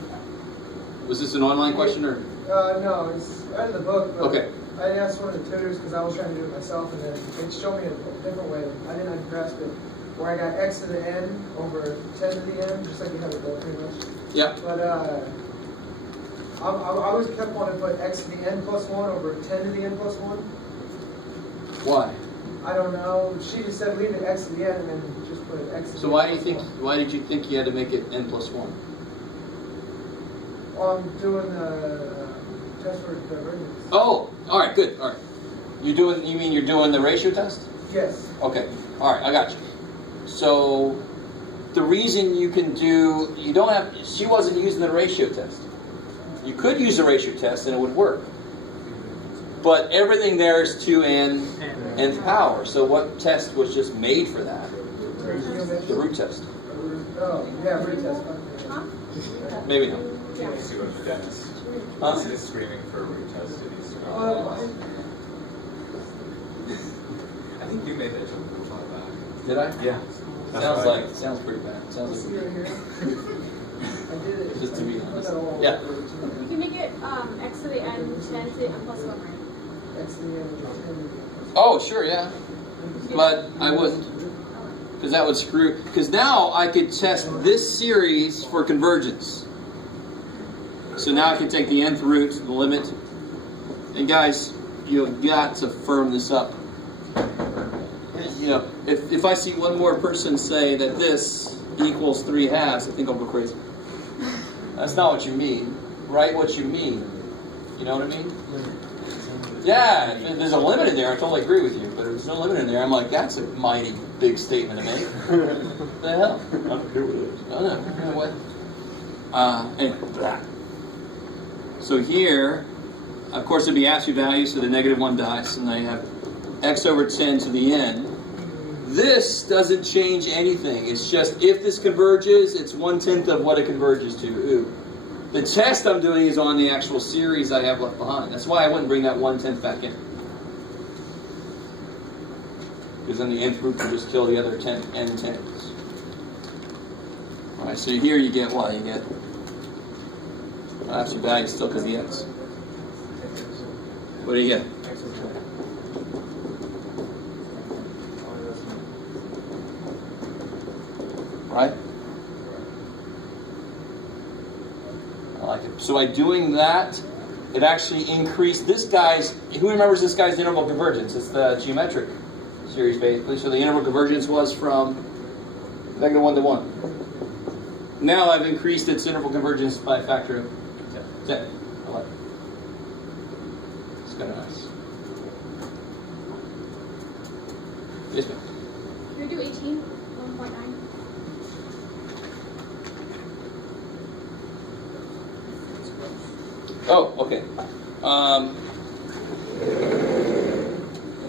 Was this an online question or? No, it's out of the book. But Okay. I asked one of the tutors because I was trying to do it myself, and then it showed me a different way. I didn't grasp it. Where I got x to the n over 10 to the n, just like you have it built pretty much. Yeah. But I always kept wanting to put x to the n plus 1 over 10 to the n plus 1. Why? I don't know. She just said leave it x to the n and then just put x to the So n why do you plus think? 1. Why did you think you had to make it n plus 1? Well, I'm doing the test for divergence. Oh, all right, good. All right. You mean you're doing the ratio test? Yes. Okay. All right, I got you. So the reason you don't have, she wasn't using the ratio test. You could use the ratio test and it would work. But everything there is 2n nth power. So what test was just made for that? The root test. Oh, yeah, root test. Huh? Maybe not. Yeah. See what the dentist. Huh? He's screaming for a retest. I think you made that joke a little while back. Did I? Yeah. Sounds pretty bad. Sounds See like right here? I did it. Just to be honest. I put that all Yeah. over. You can make it x to the n, 10 to the n plus 1, right? X to the n over 10. Oh, sure, yeah. But I wouldn't. Because that would screw. Because now I could test this series for convergence. So now I can take the nth root, the limit. And guys, you've got to firm this up. You know, if I see one more person say that this equals 3/2, I think I'll go crazy. That's not what you mean. Write what you mean. You know what I mean? Yeah, if there's a limit in there, I totally agree with you. But if there's no limit in there, I'm like, that's a mighty big statement to make. What the hell? I'm good with it. Oh, no. What? Anyway, blah. So here, of course, it'd be absolute value, so the -1 dies, and then you have x over 10 to the n. This doesn't change anything. It's just if this converges, it's 1/10 of what it converges to. Ooh. The test I'm doing is on the actual series I have left behind. That's why I wouldn't bring that 1/10 back in. Because then the nth root can just kill the other 10 n tenths. Alright, so here you get what? You get absolute value still because of the x. What do you get? Right? I like it. So by doing that, it actually increased this guy's, who remembers this guy's interval convergence? It's the geometric series basically. So the interval convergence was from -1 to 1. Now I've increased its interval convergence by a factor of 10. I like it. It's kind of nice. Yes, ma'am. Can we do 18? 1.9? Oh, okay.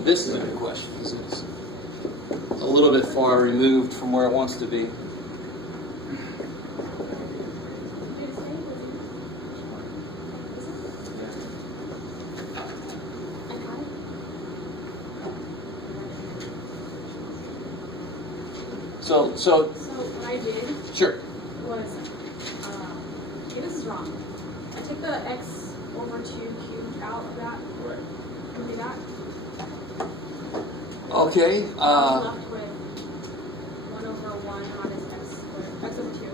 This is a good question. This is a little bit far removed from where it wants to be. So what I did sure. was, okay, this is wrong. I took the x over 2 cubed out of that. Right. Can we do that? Okay. I'm left with 1 over 1 minus x squared. X over 2.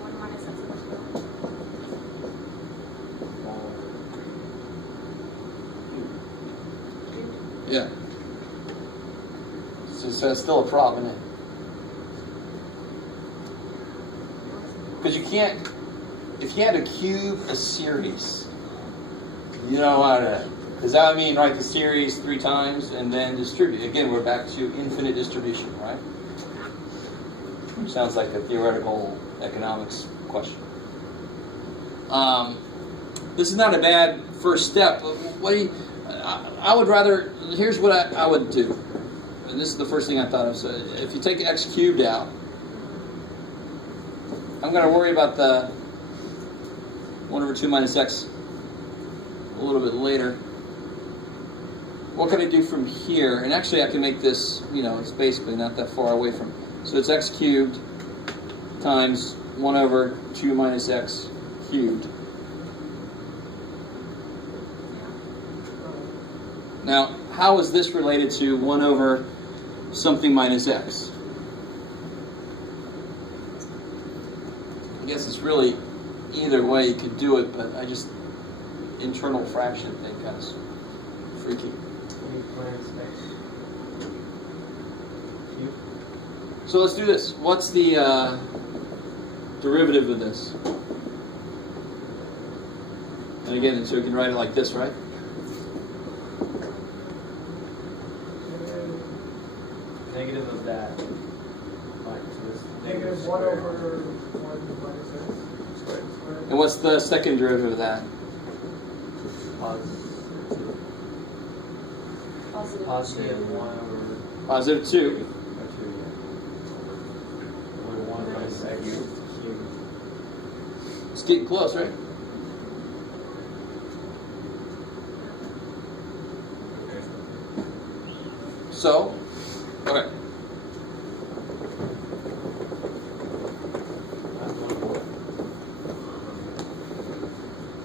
1 minus x over 2. Yeah. So it's still a problem, isn't it? Because you can't, if you had to cube a series, you don't want to, because that would mean write the series 3 times and then distribute. Again, we're back to infinite distribution, right? Sounds like a theoretical economics question. this is not a bad first step. What do you, I would rather, here's what I would do. And this is the first thing I thought of. So if you take x cubed out, I'm going to worry about the 1 over 2 minus x a little bit later. What can I do from here? And actually I can make this, you know, it's basically not that far away from. So it's x cubed times 1 over 2 minus x cubed. Now, how is this related to 1 over something minus x? I guess it's really either way you could do it, but I just, internal fraction thing kind of freaky. So let's do this. What's the derivative of this? And again, so we can write it like this, right? Negative of that. Negative 1 over 1 minus x squared. And what's the second derivative of that? Positive 1 over Positive 2. 1 minus x cubed. It's getting close, right? So, okay.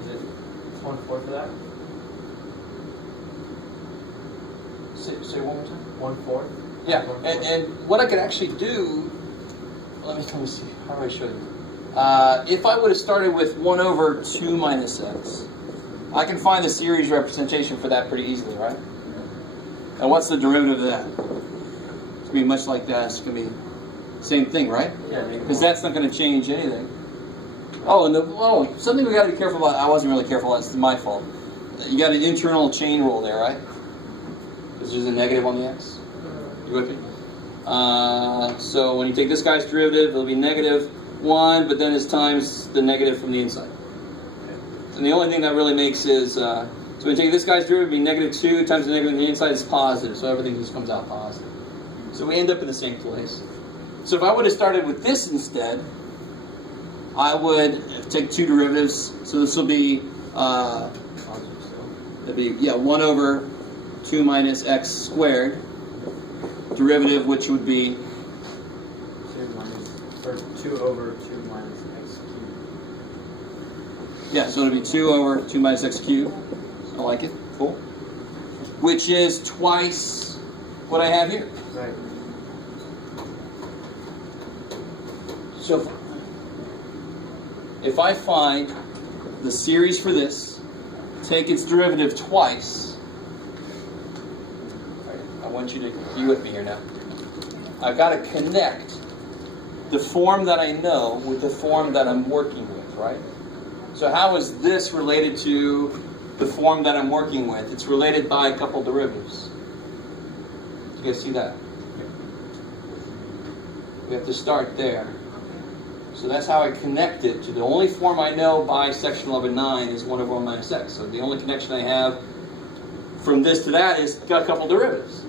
Is it 1/4 of that? Say one more time. 1/4? Yeah, and what I could actually do, let me see, how do I show you? If I would have started with 1 over 2 minus x, I can find the series representation for that pretty easily, right? And what's the derivative of that? It's going to be much like that. It's going to be the same thing, right? Yeah. Because that's not going to change anything. Oh, and something we got to be careful about. I wasn't really careful. That's my fault. You got an internal chain rule there, right? Because there's a negative on the x. You with me? So when you take this guy's derivative, it'll be negative 1, but then it's times the negative from the inside. And the only thing that really makes is, so when you take this guy's derivative, it'll be negative 2 times the negative on the inside is positive. So everything just comes out positive. So we end up in the same place. So if I would have started with this instead, I would take 2 derivatives. So this will be, it'd be 1 over 2 minus x squared. Derivative, which would be 2 over 2 minus x cubed. Yeah, so it'll be 2 over 2 minus x cubed. I like it. Cool. Which is twice what I have here. Right. So if I find the series for this, take its derivative twice, I want you to be with me here now. I've got to connect the form that I know with the form that I'm working with, right? So how is this related to the form that I'm working with? It's related by a couple derivatives. You guys see that? We have to start there. So that's how I connect it to the only form I know by section 11.9 is 1 over 1 minus x. So the only connection I have from this to that is got a couple derivatives.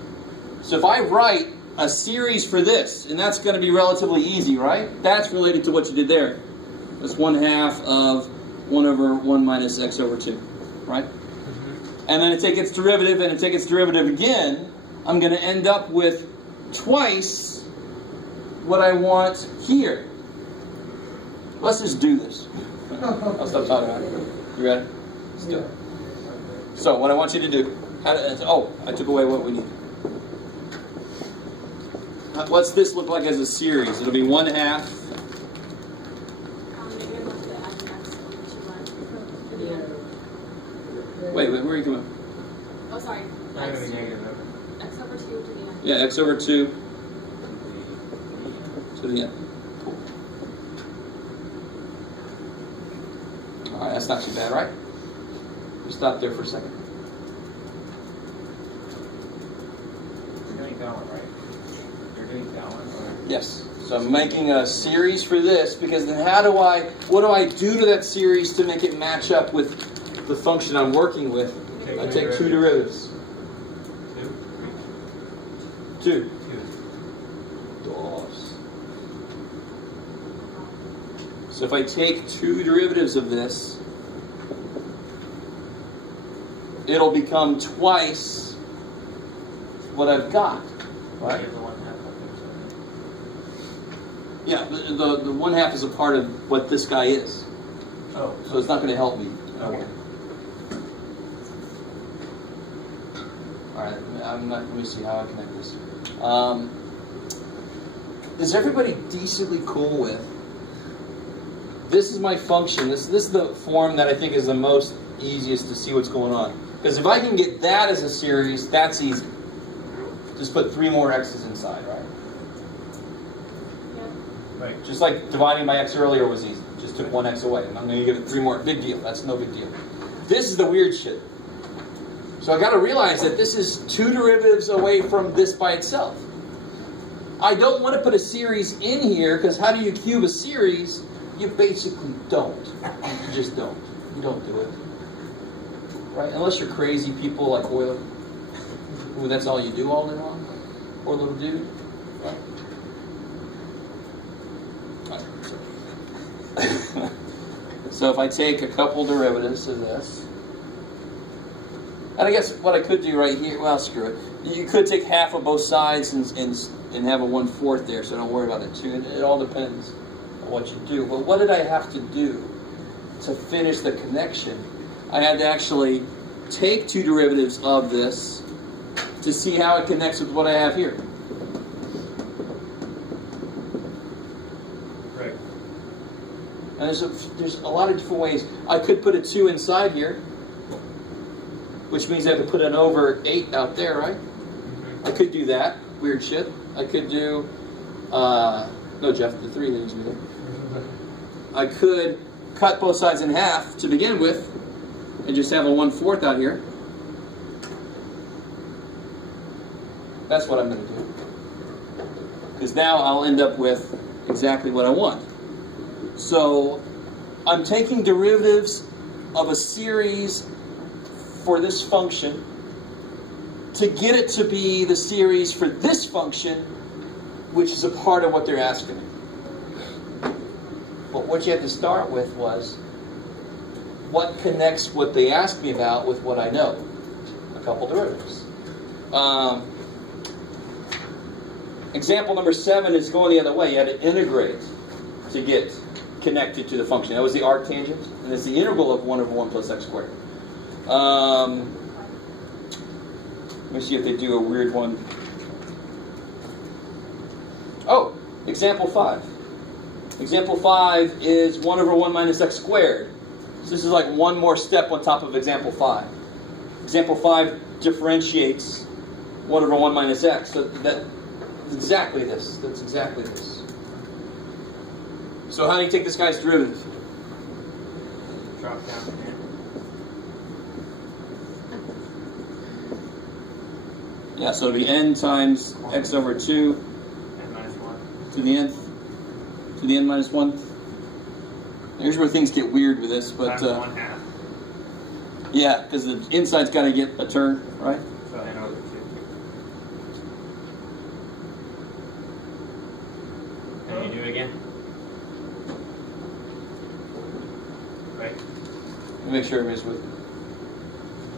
So if I write a series for this, and that's going to be relatively easy, right? That's related to what you did there. That's 1/2 of 1 over 1 minus x over 2, right? And then I take its derivative, and I take its derivative again. I'm going to end up with twice what I want here. Let's just do this. I'll stop talking about it. You ready? Let's do it. So what I want you to do, I took away what we need. What's this look like as a series? It'll be 1/2. Wait, where are you coming? Oh, sorry. Not going to be negative. X over 2 to the end. Yeah, x over 2 to the end. Cool. Alright, that's not too bad, right? We'll stop there for a second. You're doing going, right? You're doing going, or? Yes. So I'm making a series for this, because then what do I do to that series to make it match up with the function I'm working with, I take two derivatives. Two. So if I take two derivatives of this, it'll become twice what I've got, right? Yeah, the 1/2 is a part of what this guy is. Oh. So it's not going to help me. Okay. Alright, let me see how I connect this. Is everybody decently cool with? This is my function. This is the form that I think is the most easiest to see what's going on. Because if I can get that as a series, that's easy. Just put 3 more x's inside, right? Right. Just like dividing by x earlier was easy. Just took 1 x away. And I'm going to give it 3 more. Big deal. That's no big deal. This is the weird shit. So I got to realize that this is 2 derivatives away from this by itself. I don't want to put a series in here, because how do you cube a series? You basically don't. You just don't. You don't do it. Right? Unless you're crazy people like Euler. Ooh, that's all you do all day long? Poor little dude. Right. So if I take a couple derivatives of this, and I guess what I could do right here, well, screw it. You could take half of both sides and have a 1/4 there, so don't worry about it too. It all depends on what you do. But what did I have to do to finish the connection? I had to actually take 2 derivatives of this to see how it connects with what I have here. Right. And there's a lot of different ways. I could put a 2 inside here, which means I have to put an over 8 out there, right? I could do that. Weird shit. I could do, no, Jeff, the 3 needs to be there. I could cut both sides in half to begin with and just have a 1/4 out here. That's what I'm going to do. Because now I'll end up with exactly what I want. So I'm taking derivatives of a series for this function to get it to be the series for this function, which is a part of what they're asking me. But what you had to start with was, what connects what they asked me about with what I know? A couple derivatives. Example number 7 is going the other way. You had to integrate to get connected to the function. That was the arctangent, and it's the integral of 1/1 plus x squared. Let me see if they do a weird one. Oh, example 5. Example 5 is 1/1 minus x squared. So this is like one more step on top of example 5. Example 5 differentiates 1/1 minus x. So that's exactly this. That's exactly this. So how do you take this guy's derivative? Drop down here. Yeah, so it'll be n times x over 2 And minus 1. to the nth, to the n minus 1. Here's where things get weird with this, but Times 1/2. yeah, because the inside's got to get a turn, right? So n over 2. And you do it again. Right. Let me make sure everybody's with me.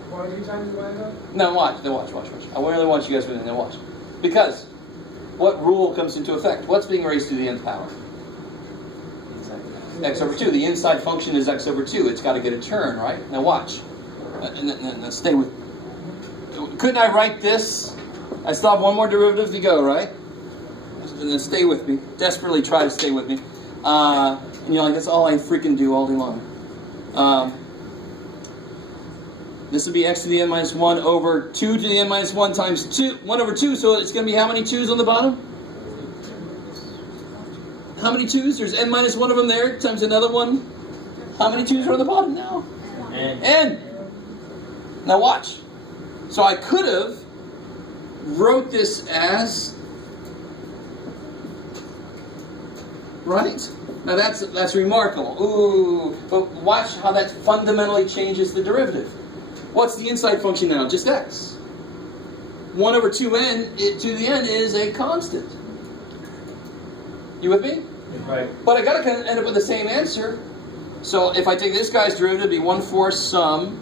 Why are you times divided up? No, watch. I really want you guys with me. Now watch. Because what rule comes into effect? What's being raised to the nth power? X over 2. The inside function is x over 2. It's got to get a turn, right? Now watch. And stay with. Couldn't I write this? I still have one more derivative to go, right? And then stay with me. Desperately try to stay with me. And you're like, that's all I freaking do all day long. This would be x to the n minus 1 over 2 to the n minus 1 times 1 over 2. So it's going to be how many 2's on the bottom? How many 2's? There's n minus 1 of them there times another one. How many 2's are on the bottom now? N. Now watch. So I could have wrote this as, right? Now that's remarkable. Ooh, but watch how that fundamentally changes the derivative. What's the inside function now? Just x. 1 over 2n to the n is a constant. You with me? Right. But I got to end up with the same answer. So if I take this guy's derivative, it'd be 1/4 sum.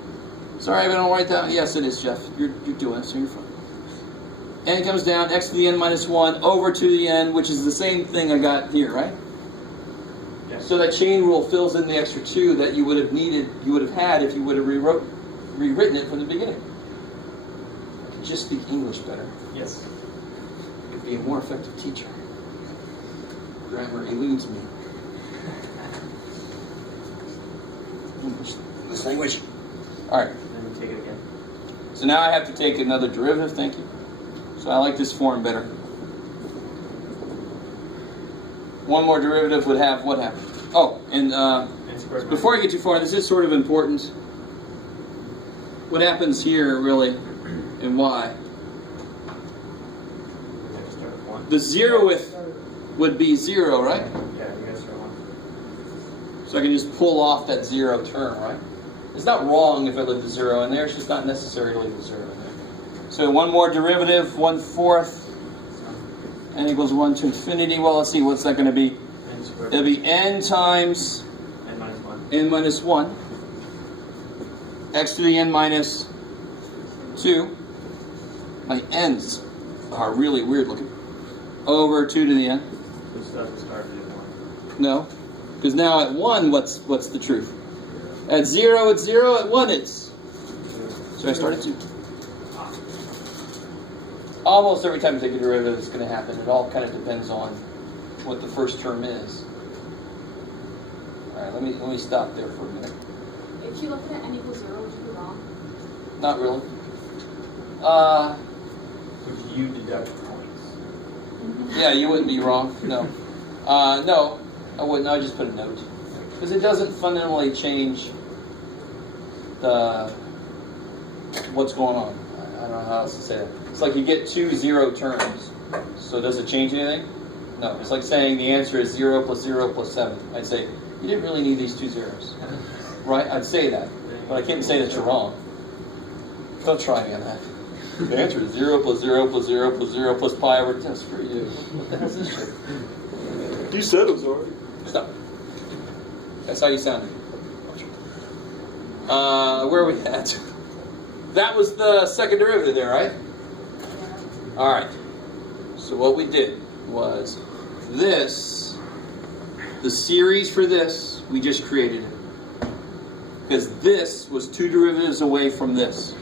Sorry, I don't write that. Yes, it is, Jeff. You're doing it, so you're fine. N comes down, x to the n minus 1 over 2 to the n, which is the same thing I got here, right? Yes. So that chain rule fills in the extra 2 that you would have needed, you would have had if you would have rewritten it from the beginning. I could just speak English better. Yes. I could be a more effective teacher. Grammar eludes me. English language. All right. Then we take it again. So now I have to take another derivative. Thank you. So I like this form better. One more derivative would have what happened? Oh, and before I get too far, this is sort of important. What happens here, really, and why? The zeroth would be 0, right? Yeah, you guys start 1. So I can just pull off that 0 term, right? It's not wrong if I leave the 0 in there. It's just not necessary to leave the 0 in there. So one more derivative, 1/4, n equals 1 to infinity. Well, let's see, what's that going to be? N squared. It'll be n times N minus 1. n minus 1, x to the n minus 2. My n's are really weird looking. Over 2 to the n. This doesn't start at 1. No, because now at 1, what's the truth? At 0, it's 0. At 1, it's. So I start at 2. Almost every time you take a derivative, it's going to happen. It all kind of depends on what the first term is. All right, let me stop there for a minute. If you look at n equals 0, would you be wrong? Not really. Would you deduct points? Yeah, you wouldn't be wrong. No. No, I wouldn't. I would just put a note. Because it doesn't fundamentally change what's going on. I don't know how else to say that. It's like you get 2 0 terms. So does it change anything? No. It's like saying the answer is 0 plus 0 plus 7. I'd say, you didn't really need these 2 zeros. Right? I'd say that. But I can't say that you're wrong. Don't try me on that. The answer is 0 plus 0 plus 0 plus 0 plus pi over 10. Screw you. What the hell is this shit? You said it was already. Stop. That's how you sounded. Where are we at? That was the second derivative there, right? Alright. So what we did was this, the series for this, we just created it. Because this was 2 derivatives away from this.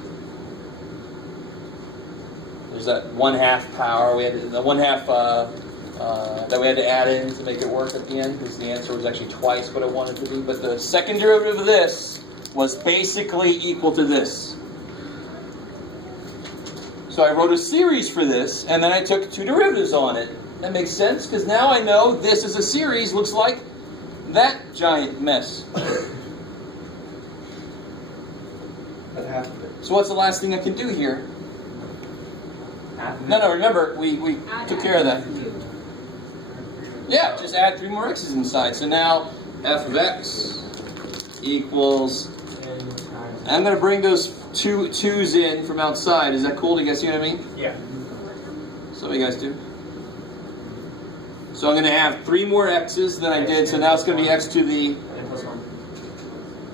There's that 1/2 power. We had the 1/2 that we had to add in to make it work at the end, because the answer was actually twice what I wanted to be. But the second derivative of this was basically equal to this. So I wrote a series for this, and then I took 2 derivatives on it. That makes sense, because now I know this is a series, looks like that giant mess. So what's the last thing I can do here? No, remember, we took care of that. Yeah, just add 3 more x's inside. So now f of x equals, I'm going to bring those 2 2's in from outside. Is that cool? Do you guys see what I mean? Yeah. So what do you guys do? So I'm going to have 3 more x's than I did. So now it's going to be x to the, N plus 1.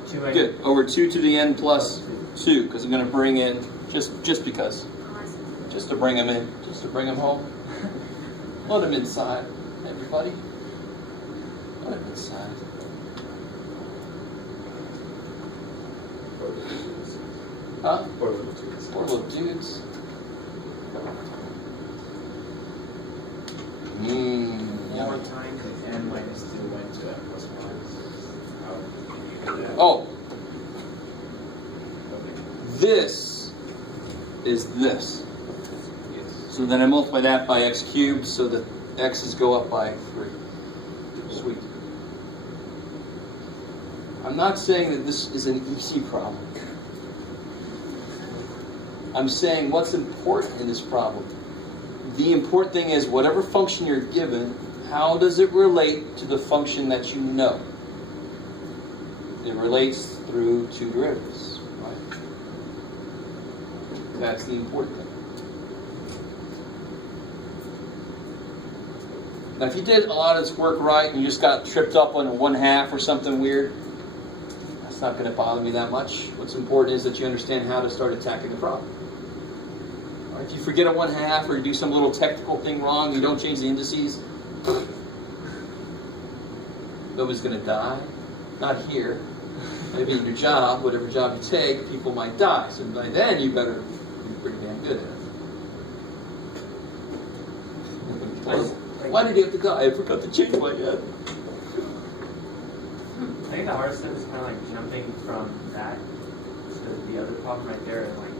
2n. good, over 2 to the n plus 2, because I'm going to bring in, just because. Just to bring them in, just to bring them home. Let them inside, everybody. Let them inside. Huh? Poor little dudes. One more time, if n minus 2 went to n plus 1, how would you do that? Oh. This is this. So then I multiply that by x cubed, so that x's go up by 3. Sweet. I'm not saying that this is an easy problem. I'm saying what's important in this problem. The important thing is whatever function you're given, how does it relate to the function that you know? It relates through two derivatives, right? That's the important thing. Now, if you did a lot of this work right and you just got tripped up on a 1/2 or something weird, that's not going to bother me that much. What's important is that you understand how to start attacking the problem. Right? If you forget a 1/2 or you do some little technical thing wrong, you don't change the indices, nobody's going to die. Not here. Maybe in your job, whatever job you take, people might die. So by then, you better be pretty damn good at it. Why did he have to die? I forgot to change my head. I think the hardest step is kind of like jumping from that to the other problem right there, and like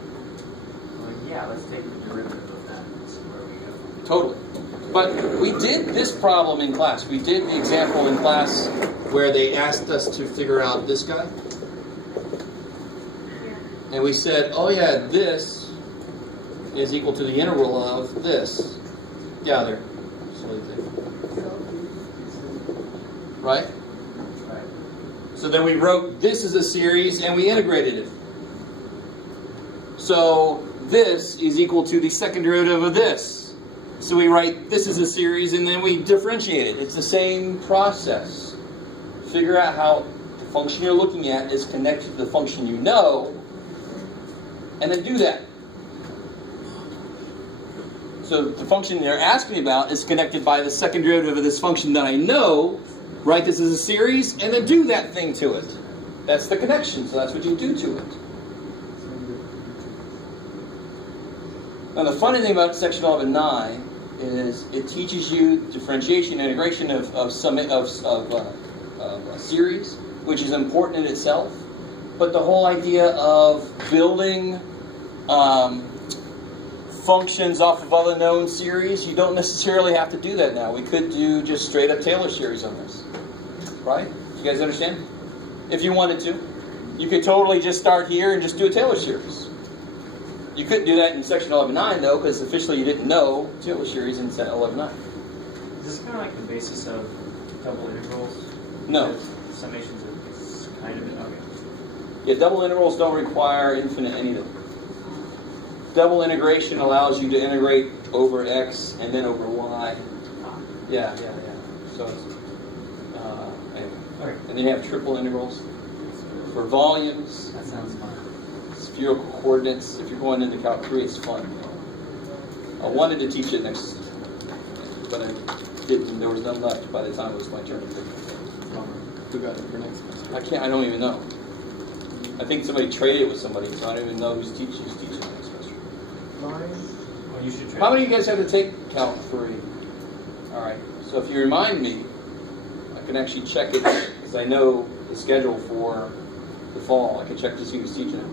yeah, let's take the derivative of that and see where we go. Totally. But we did this problem in class. We did the example in class where they asked us to figure out this guy. And we said, oh yeah, this is equal to the integral of this. Yeah, there. Right? Right. So then we wrote this as a series and we integrated it. So this is equal to the second derivative of this. So we write this as a series and then we differentiate it. It's the same process. Figure out how the function you're looking at is connected to the function you know, and then do that. So the function they're asking about is connected by the second derivative of this function that I know. Write this as a series, and then do that thing to it. That's the connection, so that's what you do to it. Now the funny thing about section 11.9 is it teaches you differentiation, integration of a series, which is important in itself. But the whole idea of building functions off of other known series, you don't necessarily have to do that now. We could do just straight up Taylor series on this. Right? You guys understand? If you wanted to. You could totally just start here and just do a Taylor series. You couldn't do that in section 11.9 though, because officially you didn't know Taylor series in 11.9. Is this kind of like the basis of double integrals? No. Summations is kind of it. Okay. Yeah, double integrals don't require infinite anything. Double integration allows you to integrate over x and then over y. Yeah. So it's, anyway. Okay. And then you have triple integrals for volumes. That sounds fun. Spherical coordinates. If you're going into Calc 3, it's fun. I wanted to teach it next, but I didn't. There was none left by the time it was my turn. Who got it for next semester? I don't even know. I think somebody traded it with somebody, so I don't even know who's teaching next semester. Well, you should try. How many of you guys have to take Calc 3? All right. So if you remind me, I can actually check it because I know the schedule for the fall. I can check to see who's teaching it.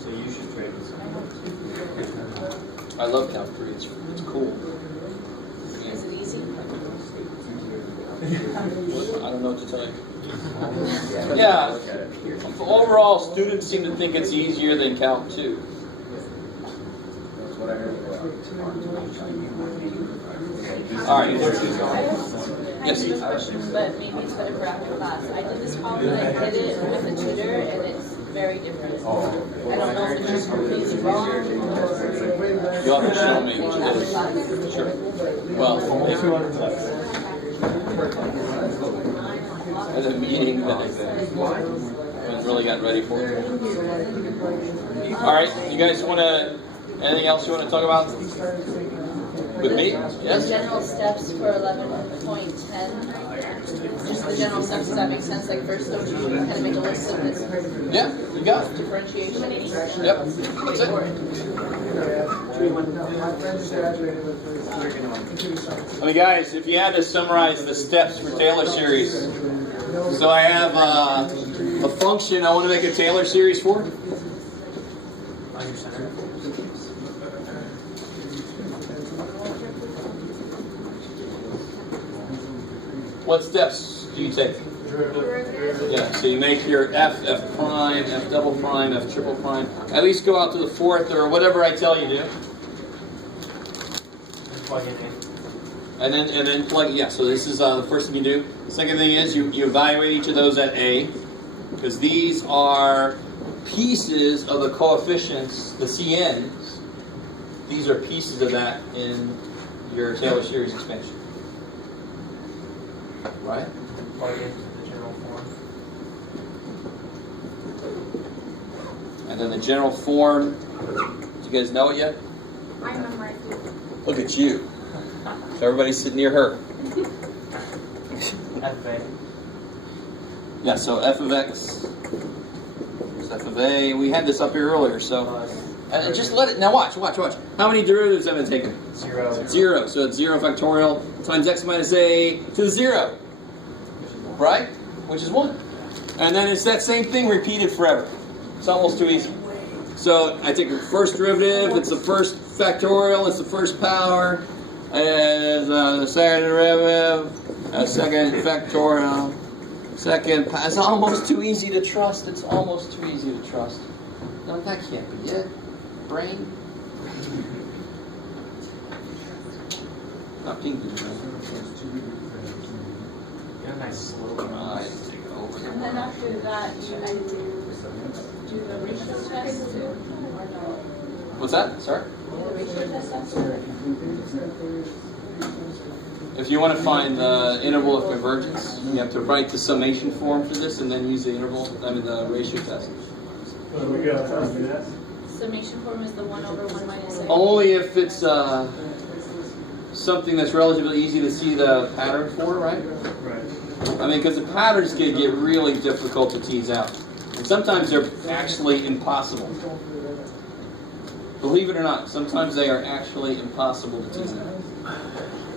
So you should trade this. I love Calc 3. It's cool. Is it easy? I don't know what to tell you. Yeah. Overall, students seem to think it's easier than Calc 2. That's what I heard. All right. Yes. I have a question, but maybe it's better for after class. I did this problem and I did it with a tutor, and it's very different. I don't know if it's just completely wrong or... You'll have to show me what you did. Sure. Well, as a meeting that I haven't really gotten ready for. All right, you guys want to, anything else you want to talk about with me? Yes? General steps for 11.10. Just the general steps, does that make sense? Like first, don't you kind of make a list of this? Yeah, you got it. Differentiation. Yep, that's it. I mean, guys, if you had to summarize the steps for Taylor series, so I have a function I want to make a Taylor series for. On your center. What steps do you take? Yeah, so you make your f prime, f double prime, f triple prime. At least go out to the fourth or whatever I tell you to. Plug it in. And then plug, yeah, so this is the first thing you do. The second thing is you evaluate each of those at A, because these are pieces of the coefficients, the CNs. These are pieces of that in your Taylor series expansion. Right? Plug into the general form. And then the general form, do you guys know it yet? I memorized it. Look at you. So everybody's sitting near her. FA. Yeah, so f of x is f of a. We had this up here earlier, so just let it. Now watch. How many derivatives have I taken? 0. 0. So it's 0 factorial times x minus a to the 0. Right? Which is 1. And then it's that same thing repeated forever. It's almost too easy. So I take the first derivative, it's the first factorial, it's the first power, and the second derivative, second factorial, second power. It's almost too easy to trust. It's almost too easy to trust. No, that can't be it. Brain? Not English. Yeah, nice slow. And then after that, you do the ratio test too, or no? What's that? Sorry? Do the ratio test after? If you want to find the interval of convergence, you have to write the summation form for this and then use the the ratio test. Summation form is the 1 over 1 minus a. Only if it's something that's relatively easy to see the pattern for, right? Right. I mean, because the patterns can get really difficult to tease out. And sometimes they're actually impossible. Believe it or not, sometimes they are actually impossible to tease out.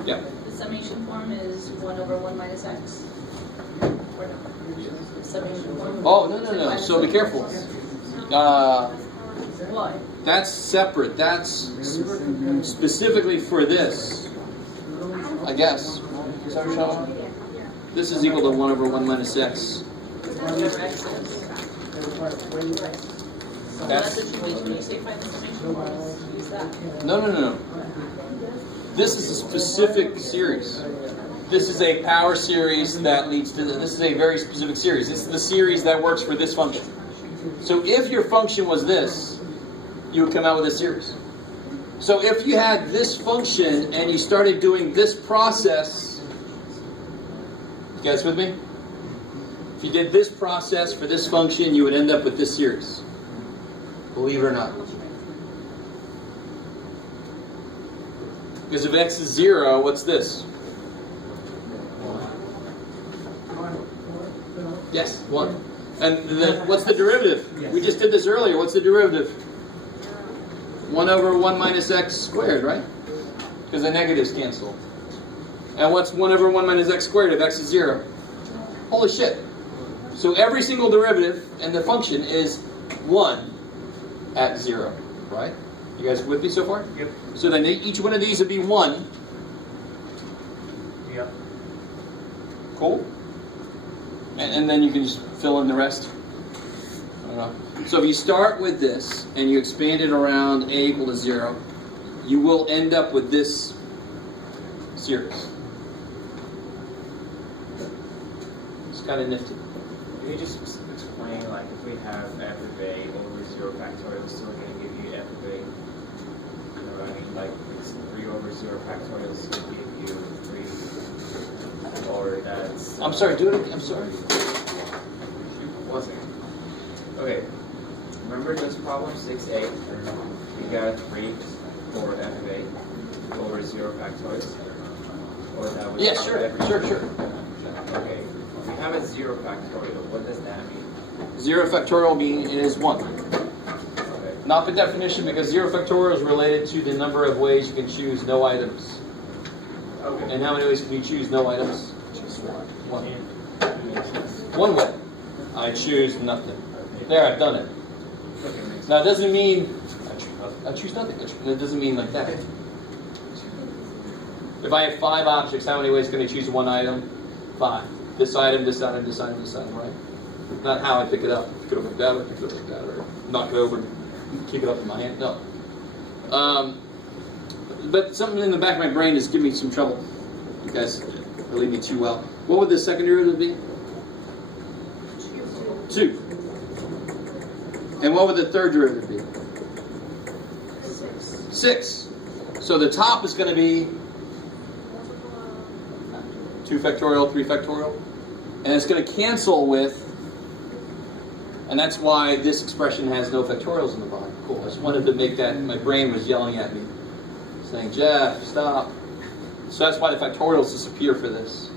Yeah. The summation form is 1 over 1 minus x. Or no? The summation form. Oh, no. So be careful. Why? That's separate. That's specifically for this, I guess. Is that what you're talking about? This is equal to 1 over 1 minus x. Whatever x is. So that's what you mean when you say find the summation form. Use that. No. This is a specific series. This is a power series that leads to this is a very specific series. This is the series that works for this function. So if your function was this, you would come out with this series. So if you had this function and you started doing this process, you guys with me? If you did this process for this function, you would end up with this series. Believe it or not. Because if x is 0, what's this? Yes, 1. And what's the derivative? We just did this earlier. What's the derivative? 1 over 1 minus x squared, right? Because the negatives cancel. And what's 1 over 1 minus x squared if x is 0? Holy shit. So every single derivative in the function is 1 at 0, right? You guys with me so far? Yep. So then each one of these would be 1. Yep. Cool. And then you can just fill in the rest. I don't know. So if you start with this and you expand it around a equal to 0, you will end up with this series. It's kind of nifty. Can you just explain, like, if we have f of a over 0 factorial, it's still going to give you f of a? You know what I mean? Like, it's 3 over 0 factorial is going to give you 3, or that's... I'm sorry, do it again. I'm sorry. 1 second. Okay. Remember this problem 6a? We got 3 for f of a over 0 factorial? Or that was... Yeah, sure. Okay. We have a 0 factorial. What does that mean? 0 factorial is 1. Okay. Not the definition, because 0 factorial is related to the number of ways you can choose no items. Okay. And how many ways can you choose no items? One. One way. I choose nothing. There, I've done it. Now, it doesn't mean I choose nothing. It doesn't mean like that. If I have 5 objects, how many ways can I choose one item? 5. This item, this item, this item, this item, right? Not how I pick it up. Pick it up like that, or pick it up like that, or knock it over and keep it up in my hand. No. But something in the back of my brain is giving me some trouble. You guys believe me too well. What would the second derivative be? 2. And what would the third derivative be? 6. So the top is going to be 2 factorial, 3 factorial. And it's going to cancel with, and that's why this expression has no factorials in the bottom. Cool. I just wanted to make that, my brain was yelling at me, saying, Jeff, stop. So that's why the factorials disappear for this.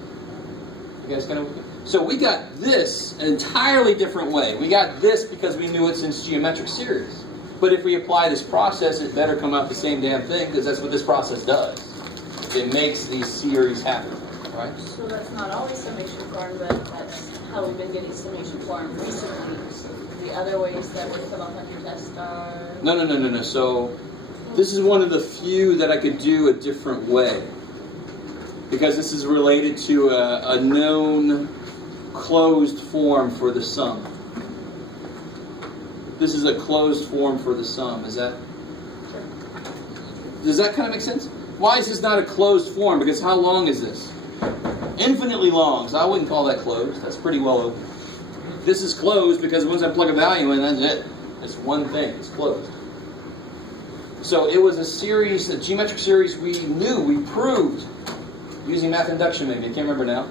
You guys kind of... So we got this an entirely different way. We got this because we knew it since geometric series. But if we apply this process, it better come out the same damn thing, because that's what this process does. It makes these series happen, right? So that's not always summation form, but that's how we've been getting summation form recently. The other ways that we fill out on your test are... No. So this is one of the few that I could do a different way. Because this is related to a known closed form for the sum. This is a closed form for the sum. Does that kind of make sense? Why is this not a closed form? Because how long is this? Infinitely long. So I wouldn't call that closed. That's pretty well open. This is closed because once I plug a value in, that's it. It's one thing. It's closed. So it was a series, a geometric series we knew, we proved, using math induction maybe, I can't remember now,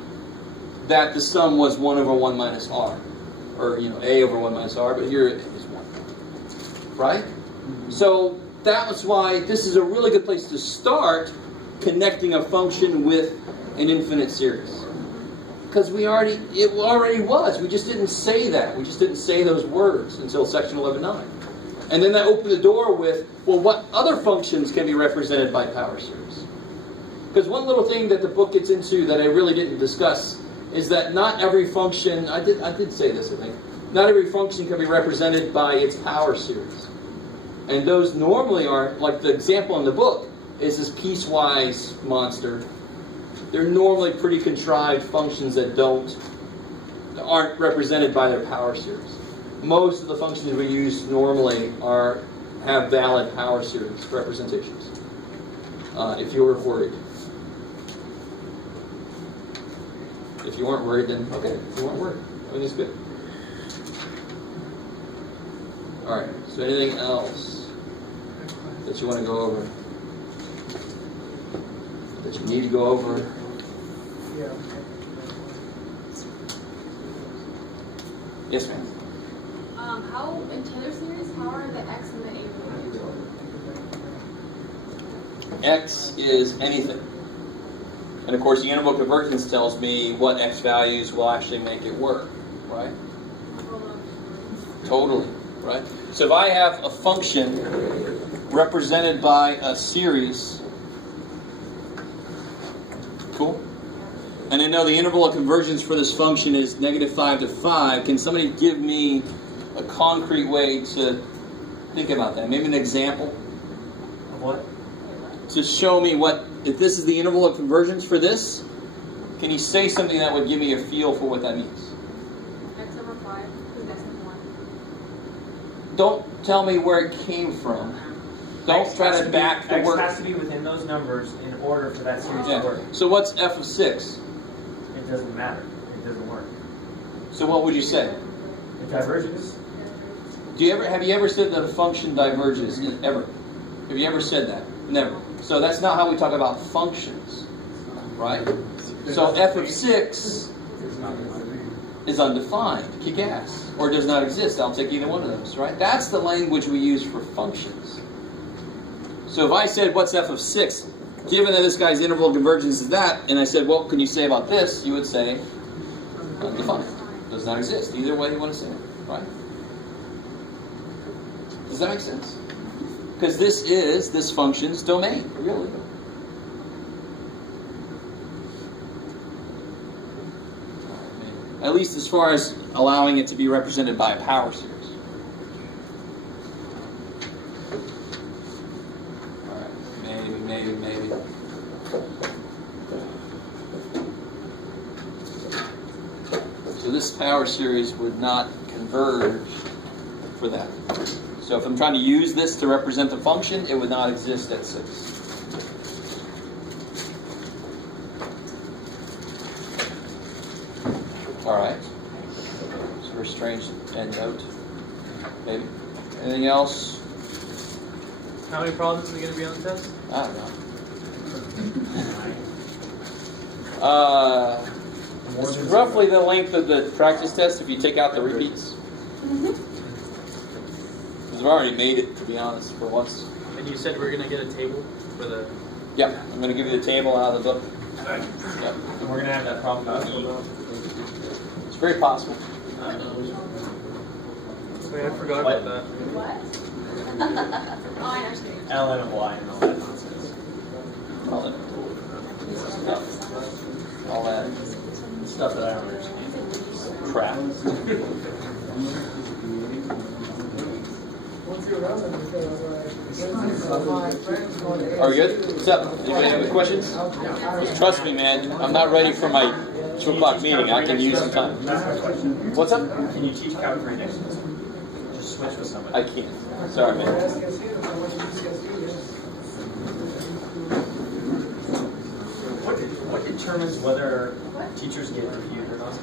that the sum was 1 over 1 minus r. Or, a over 1 minus r, but here it is 1. Right? So that was why this is a really good place to start connecting a function with an infinite series. Because it already was. We just didn't say that. We just didn't say those words until section 11.9. And then that opened the door with, well, what other functions can be represented by power series? Because one little thing that the book gets into that I really didn't discuss is that not every function, I did say this, I think, not every function can be represented by its power series. And those normally are, like the example in the book, is this piecewise monster. They're normally pretty contrived functions that aren't represented by their power series. Most of the functions we use normally have valid power series representations. If you were worried. If you weren't worried, then okay. If you weren't worried, everything's good. All right. So anything else that you want to go over? That you need to go over? Yeah. Yes, ma'am. How in tether series? How are the x and the a related? X is anything. And of course, the interval convergence tells me what x values will actually make it work, right? Totally, right? So if I have a function represented by a series, cool? And I know the interval of convergence for this function is -5 to 5. Can somebody give me a concrete way to think about that? Maybe an example? Of what? To show me what, if this is the interval of convergence for this, can you say something that would give me a feel for what that means? X over 5 is x and 1. Don't tell me where it came from. Don't try to back the word. X has to be within those numbers in order for that series to work. So what's f of 6? It doesn't matter. It doesn't work. So what would you say? It diverges. Have you ever said that a function diverges? Ever? Have you ever said that? Never. So that's not how we talk about functions, right? So f of 6 is undefined, kick ass, or does not exist. I'll take either one of those, right? That's the language we use for functions. So if I said, what's f of 6? Given that this guy's interval convergence is that, and I said, what can you say about this? You would say, undefined. Does not exist. Either way you want to say it, right? Does that make sense? Because this is this function's domain, really. At least as far as allowing it to be represented by a power series. Alright, maybe. So this power series would not converge for that. So if I'm trying to use this to represent the function, it would not exist at 6. All right. So restrained endnote. Maybe. Anything else? How many problems are going to be on the test? I don't know. It's roughly the length of the practice test if you take out the repeats. Because I've already made it, to be honest, for once. And you said we're going to get a table for the... Yeah, I'm going to give you the table out of the book. Yep. And we're going to have that problem about E. It's very possible. Wait, I forgot about that. What? Oh, I understand. L and a Y and all that nonsense. All that Stuff that I don't understand. crap. Are we good? What's up? Anybody have any questions? Trust me, man. I'm not ready for my 2 o'clock meeting. I can use some time. That's my question. What's up? Can you teach couch right next to us? Just switch with somebody. I can't. Sorry, man. What determines whether teachers get reviewed or not?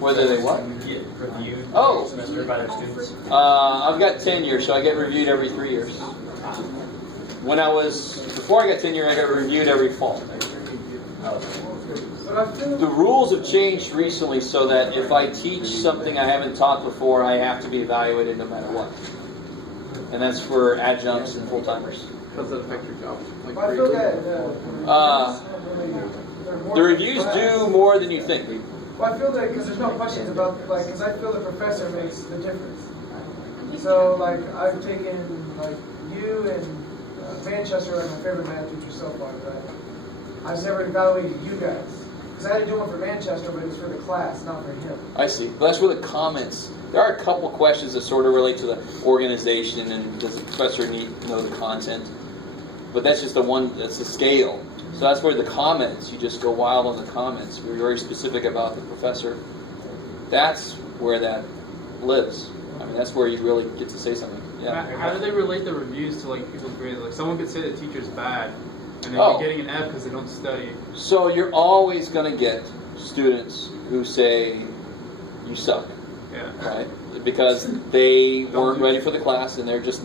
Whether they what? Get reviewed Oh. semester by their students? I've got tenure, so I get reviewed every 3 years. Before I got tenure, I got reviewed every fall. The rules have changed recently so that if I teach something I haven't taught before, I have to be evaluated no matter what. And that's for adjuncts and full-timers. How does that affect your job? I feel that The reviews do more than you think. well, I feel that because there's no questions about, like, because I feel the professor makes the difference. So, like, I've taken, like, you and Manchester are my favorite math teacher so far, but I've just never evaluated you guys. Because I had to do one for Manchester, but it was for the class, not for him. I see. But that's where the comments. There are a couple questions that sort of relate to the organization and does the professor know the content. But that's just that's the scale. So that's where the comments, you just go wild on the comments. We're very specific about the professor. That's where that lives. I mean, that's where you really get to say something. Yeah. How do they relate the reviews to like people's grades? Like someone could say the teacher's bad, and then Oh. be getting an F because they don't study. So you're always going to get students who say you suck, Yeah. right? Because they weren't ready for the class and they're just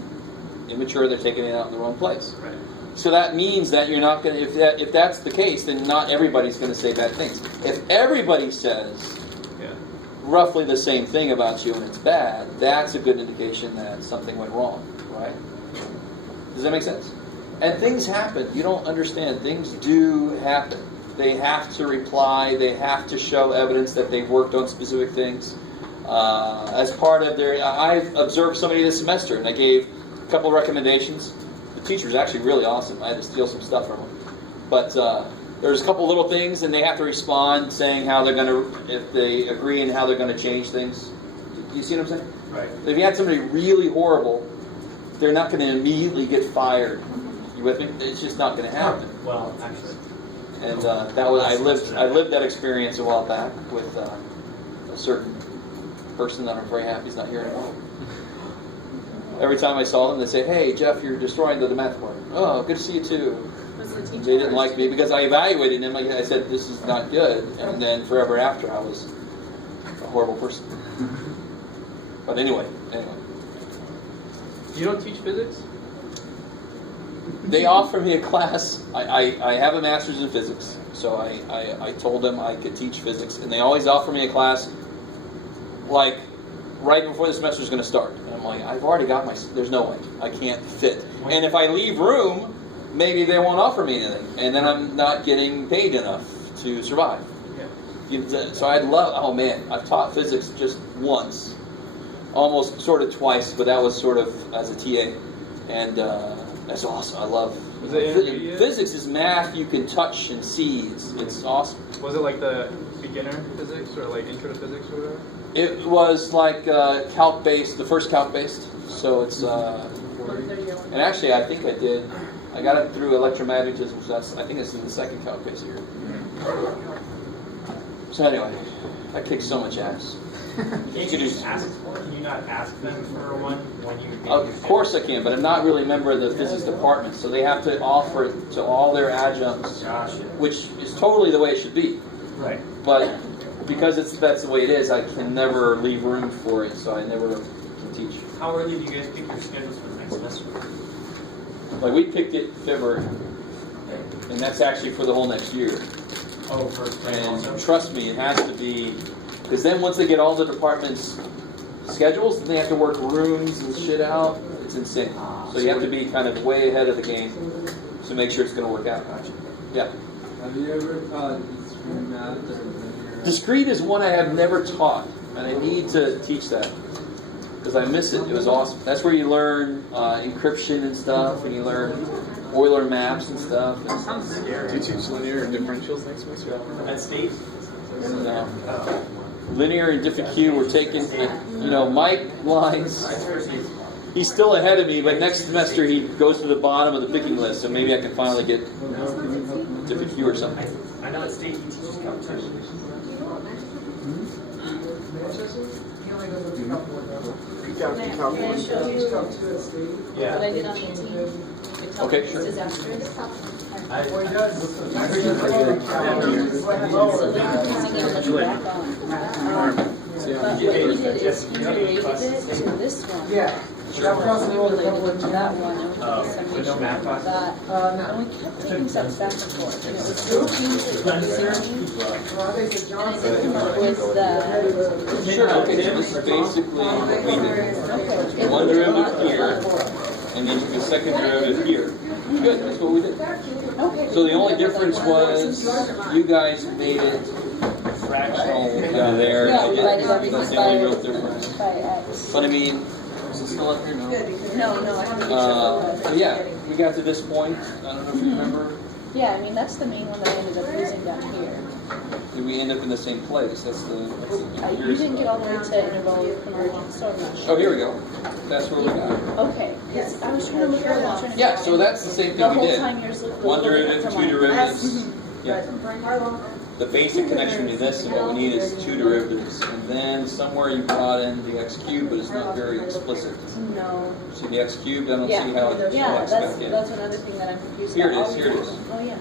immature. They're taking it out in the wrong place. Right. So that means that you're not going to. If that's the case, then not everybody's going to say bad things. If everybody says roughly the same thing about you and it's bad, that's a good indication that something went wrong, right? Does that make sense? And things happen. You don't understand. Things do happen. They have to reply. They have to show evidence that they've worked on specific things. As part of their... I've observed somebody this semester, and I gave a couple of recommendations. The teacher was actually really awesome. I had to steal some stuff from him. But there's a couple little things, and they have to respond saying how they're going to... if they agree and how they're going to change things. Do you see what I'm saying? Right. If you had somebody really horrible, they're not going to immediately get fired. You with me? It's just not going to happen. Well, actually. And that was I lived that experience a while back with a certain person that I'm very happy is not here anymore. Every time I saw them, they say, "Hey, Jeff, you're destroying the math board." "Oh, good to see you too." They didn't like me because I evaluated them. I said, "This is not good," and then forever after, I was a horrible person. But anyway. You don't teach physics? They offer me a class. I have a master's in physics, so I told them I could teach physics, and they always offer me a class like right before the semester is going to start. And I'm like, I've already got there's no way. I can't fit. And if I leave room, maybe they won't offer me anything, and then I'm not getting paid enough to survive. Yeah. So I'd love, oh man, I've taught physics just once, almost sort of twice, but that was sort of as a TA, and that's awesome. I love physics is math you can touch and see. It's awesome. Was it like the beginner physics or like intro to physics or whatever? It was like calc based, the first calc based. So it's and actually I think I got it through electromagnetism. So I think this is the second calc based year. So anyway, that kicks so much ass. Can you not ask them for one when you? Of course I can, but I'm not really a member of the physics department, so they have to offer it to all their adjuncts, which is totally the way it should be. Right. But because that's the way it is, I can never leave room for it, so I never can teach. How early do you guys pick your schedules for the next semester? Like we picked it February, and that's actually for the whole next year. Oh, for spring And also? trust me, it has to be, because then once they get all the departments' schedules, then they have to work rooms and shit out. It's insane. So you have to be kind of way ahead of the game to make sure it's going to work out. Yeah. Have you ever taught discrete math or linear? Discrete is one I have never taught, and I need to teach that because I miss it. It was awesome. That's where you learn encryption and stuff, and you learn Euler maps and stuff. That sounds scary. Do you teach linear and differentials next semester? At State? No. Linear and diffq were taken. Mike Lines. He's still ahead of me, but next semester he goes to the bottom of the picking list, so maybe I can finally get diffq or something. I know at State he teaches calculus. Manchester? He only does a couple of them. What I did on 18. Okay, sure. Disastrous. Well, he does. So then he's using how much back on. But what he did is he related it to this one. Yeah. That one, we related it to that one, and we took a Which summation math of class? that. And we kept taking steps back and forth, and it was so confusing, you see what I mean? And it didn't come up with the... Sure, okay, so this is basically what we did. Okay. One derivative here, and then the second derivative here. Good, that's what we did. Okay. So the only difference was you guys made it fractional down there. Yeah, I we did. divided everything That's the only real difference. by X. But I mean, is it still up here? No. No, I haven't But yeah, we got to this point. I don't know if you remember. Yeah, I mean, that's the main one that I ended up using down here. Did we end up in the same place? That's the. You didn't get all the way to interval convergence, so I'm not sure. Oh, here we go. That's where we got it. Okay, 'cause I was trying to look at it. Yeah, so that's the same The thing we whole did. time yours looked One a little bit derivative, from two mine. derivatives. Yeah. The basic connection to this, and what we need is two derivatives. And then somewhere you brought in the x cubed, but it's not very explicit. No. See the x cubed? I don't Yeah, see how it yeah, collects back in. that's another thing that I'm confused Here it about. is, here it is. Oh, yeah.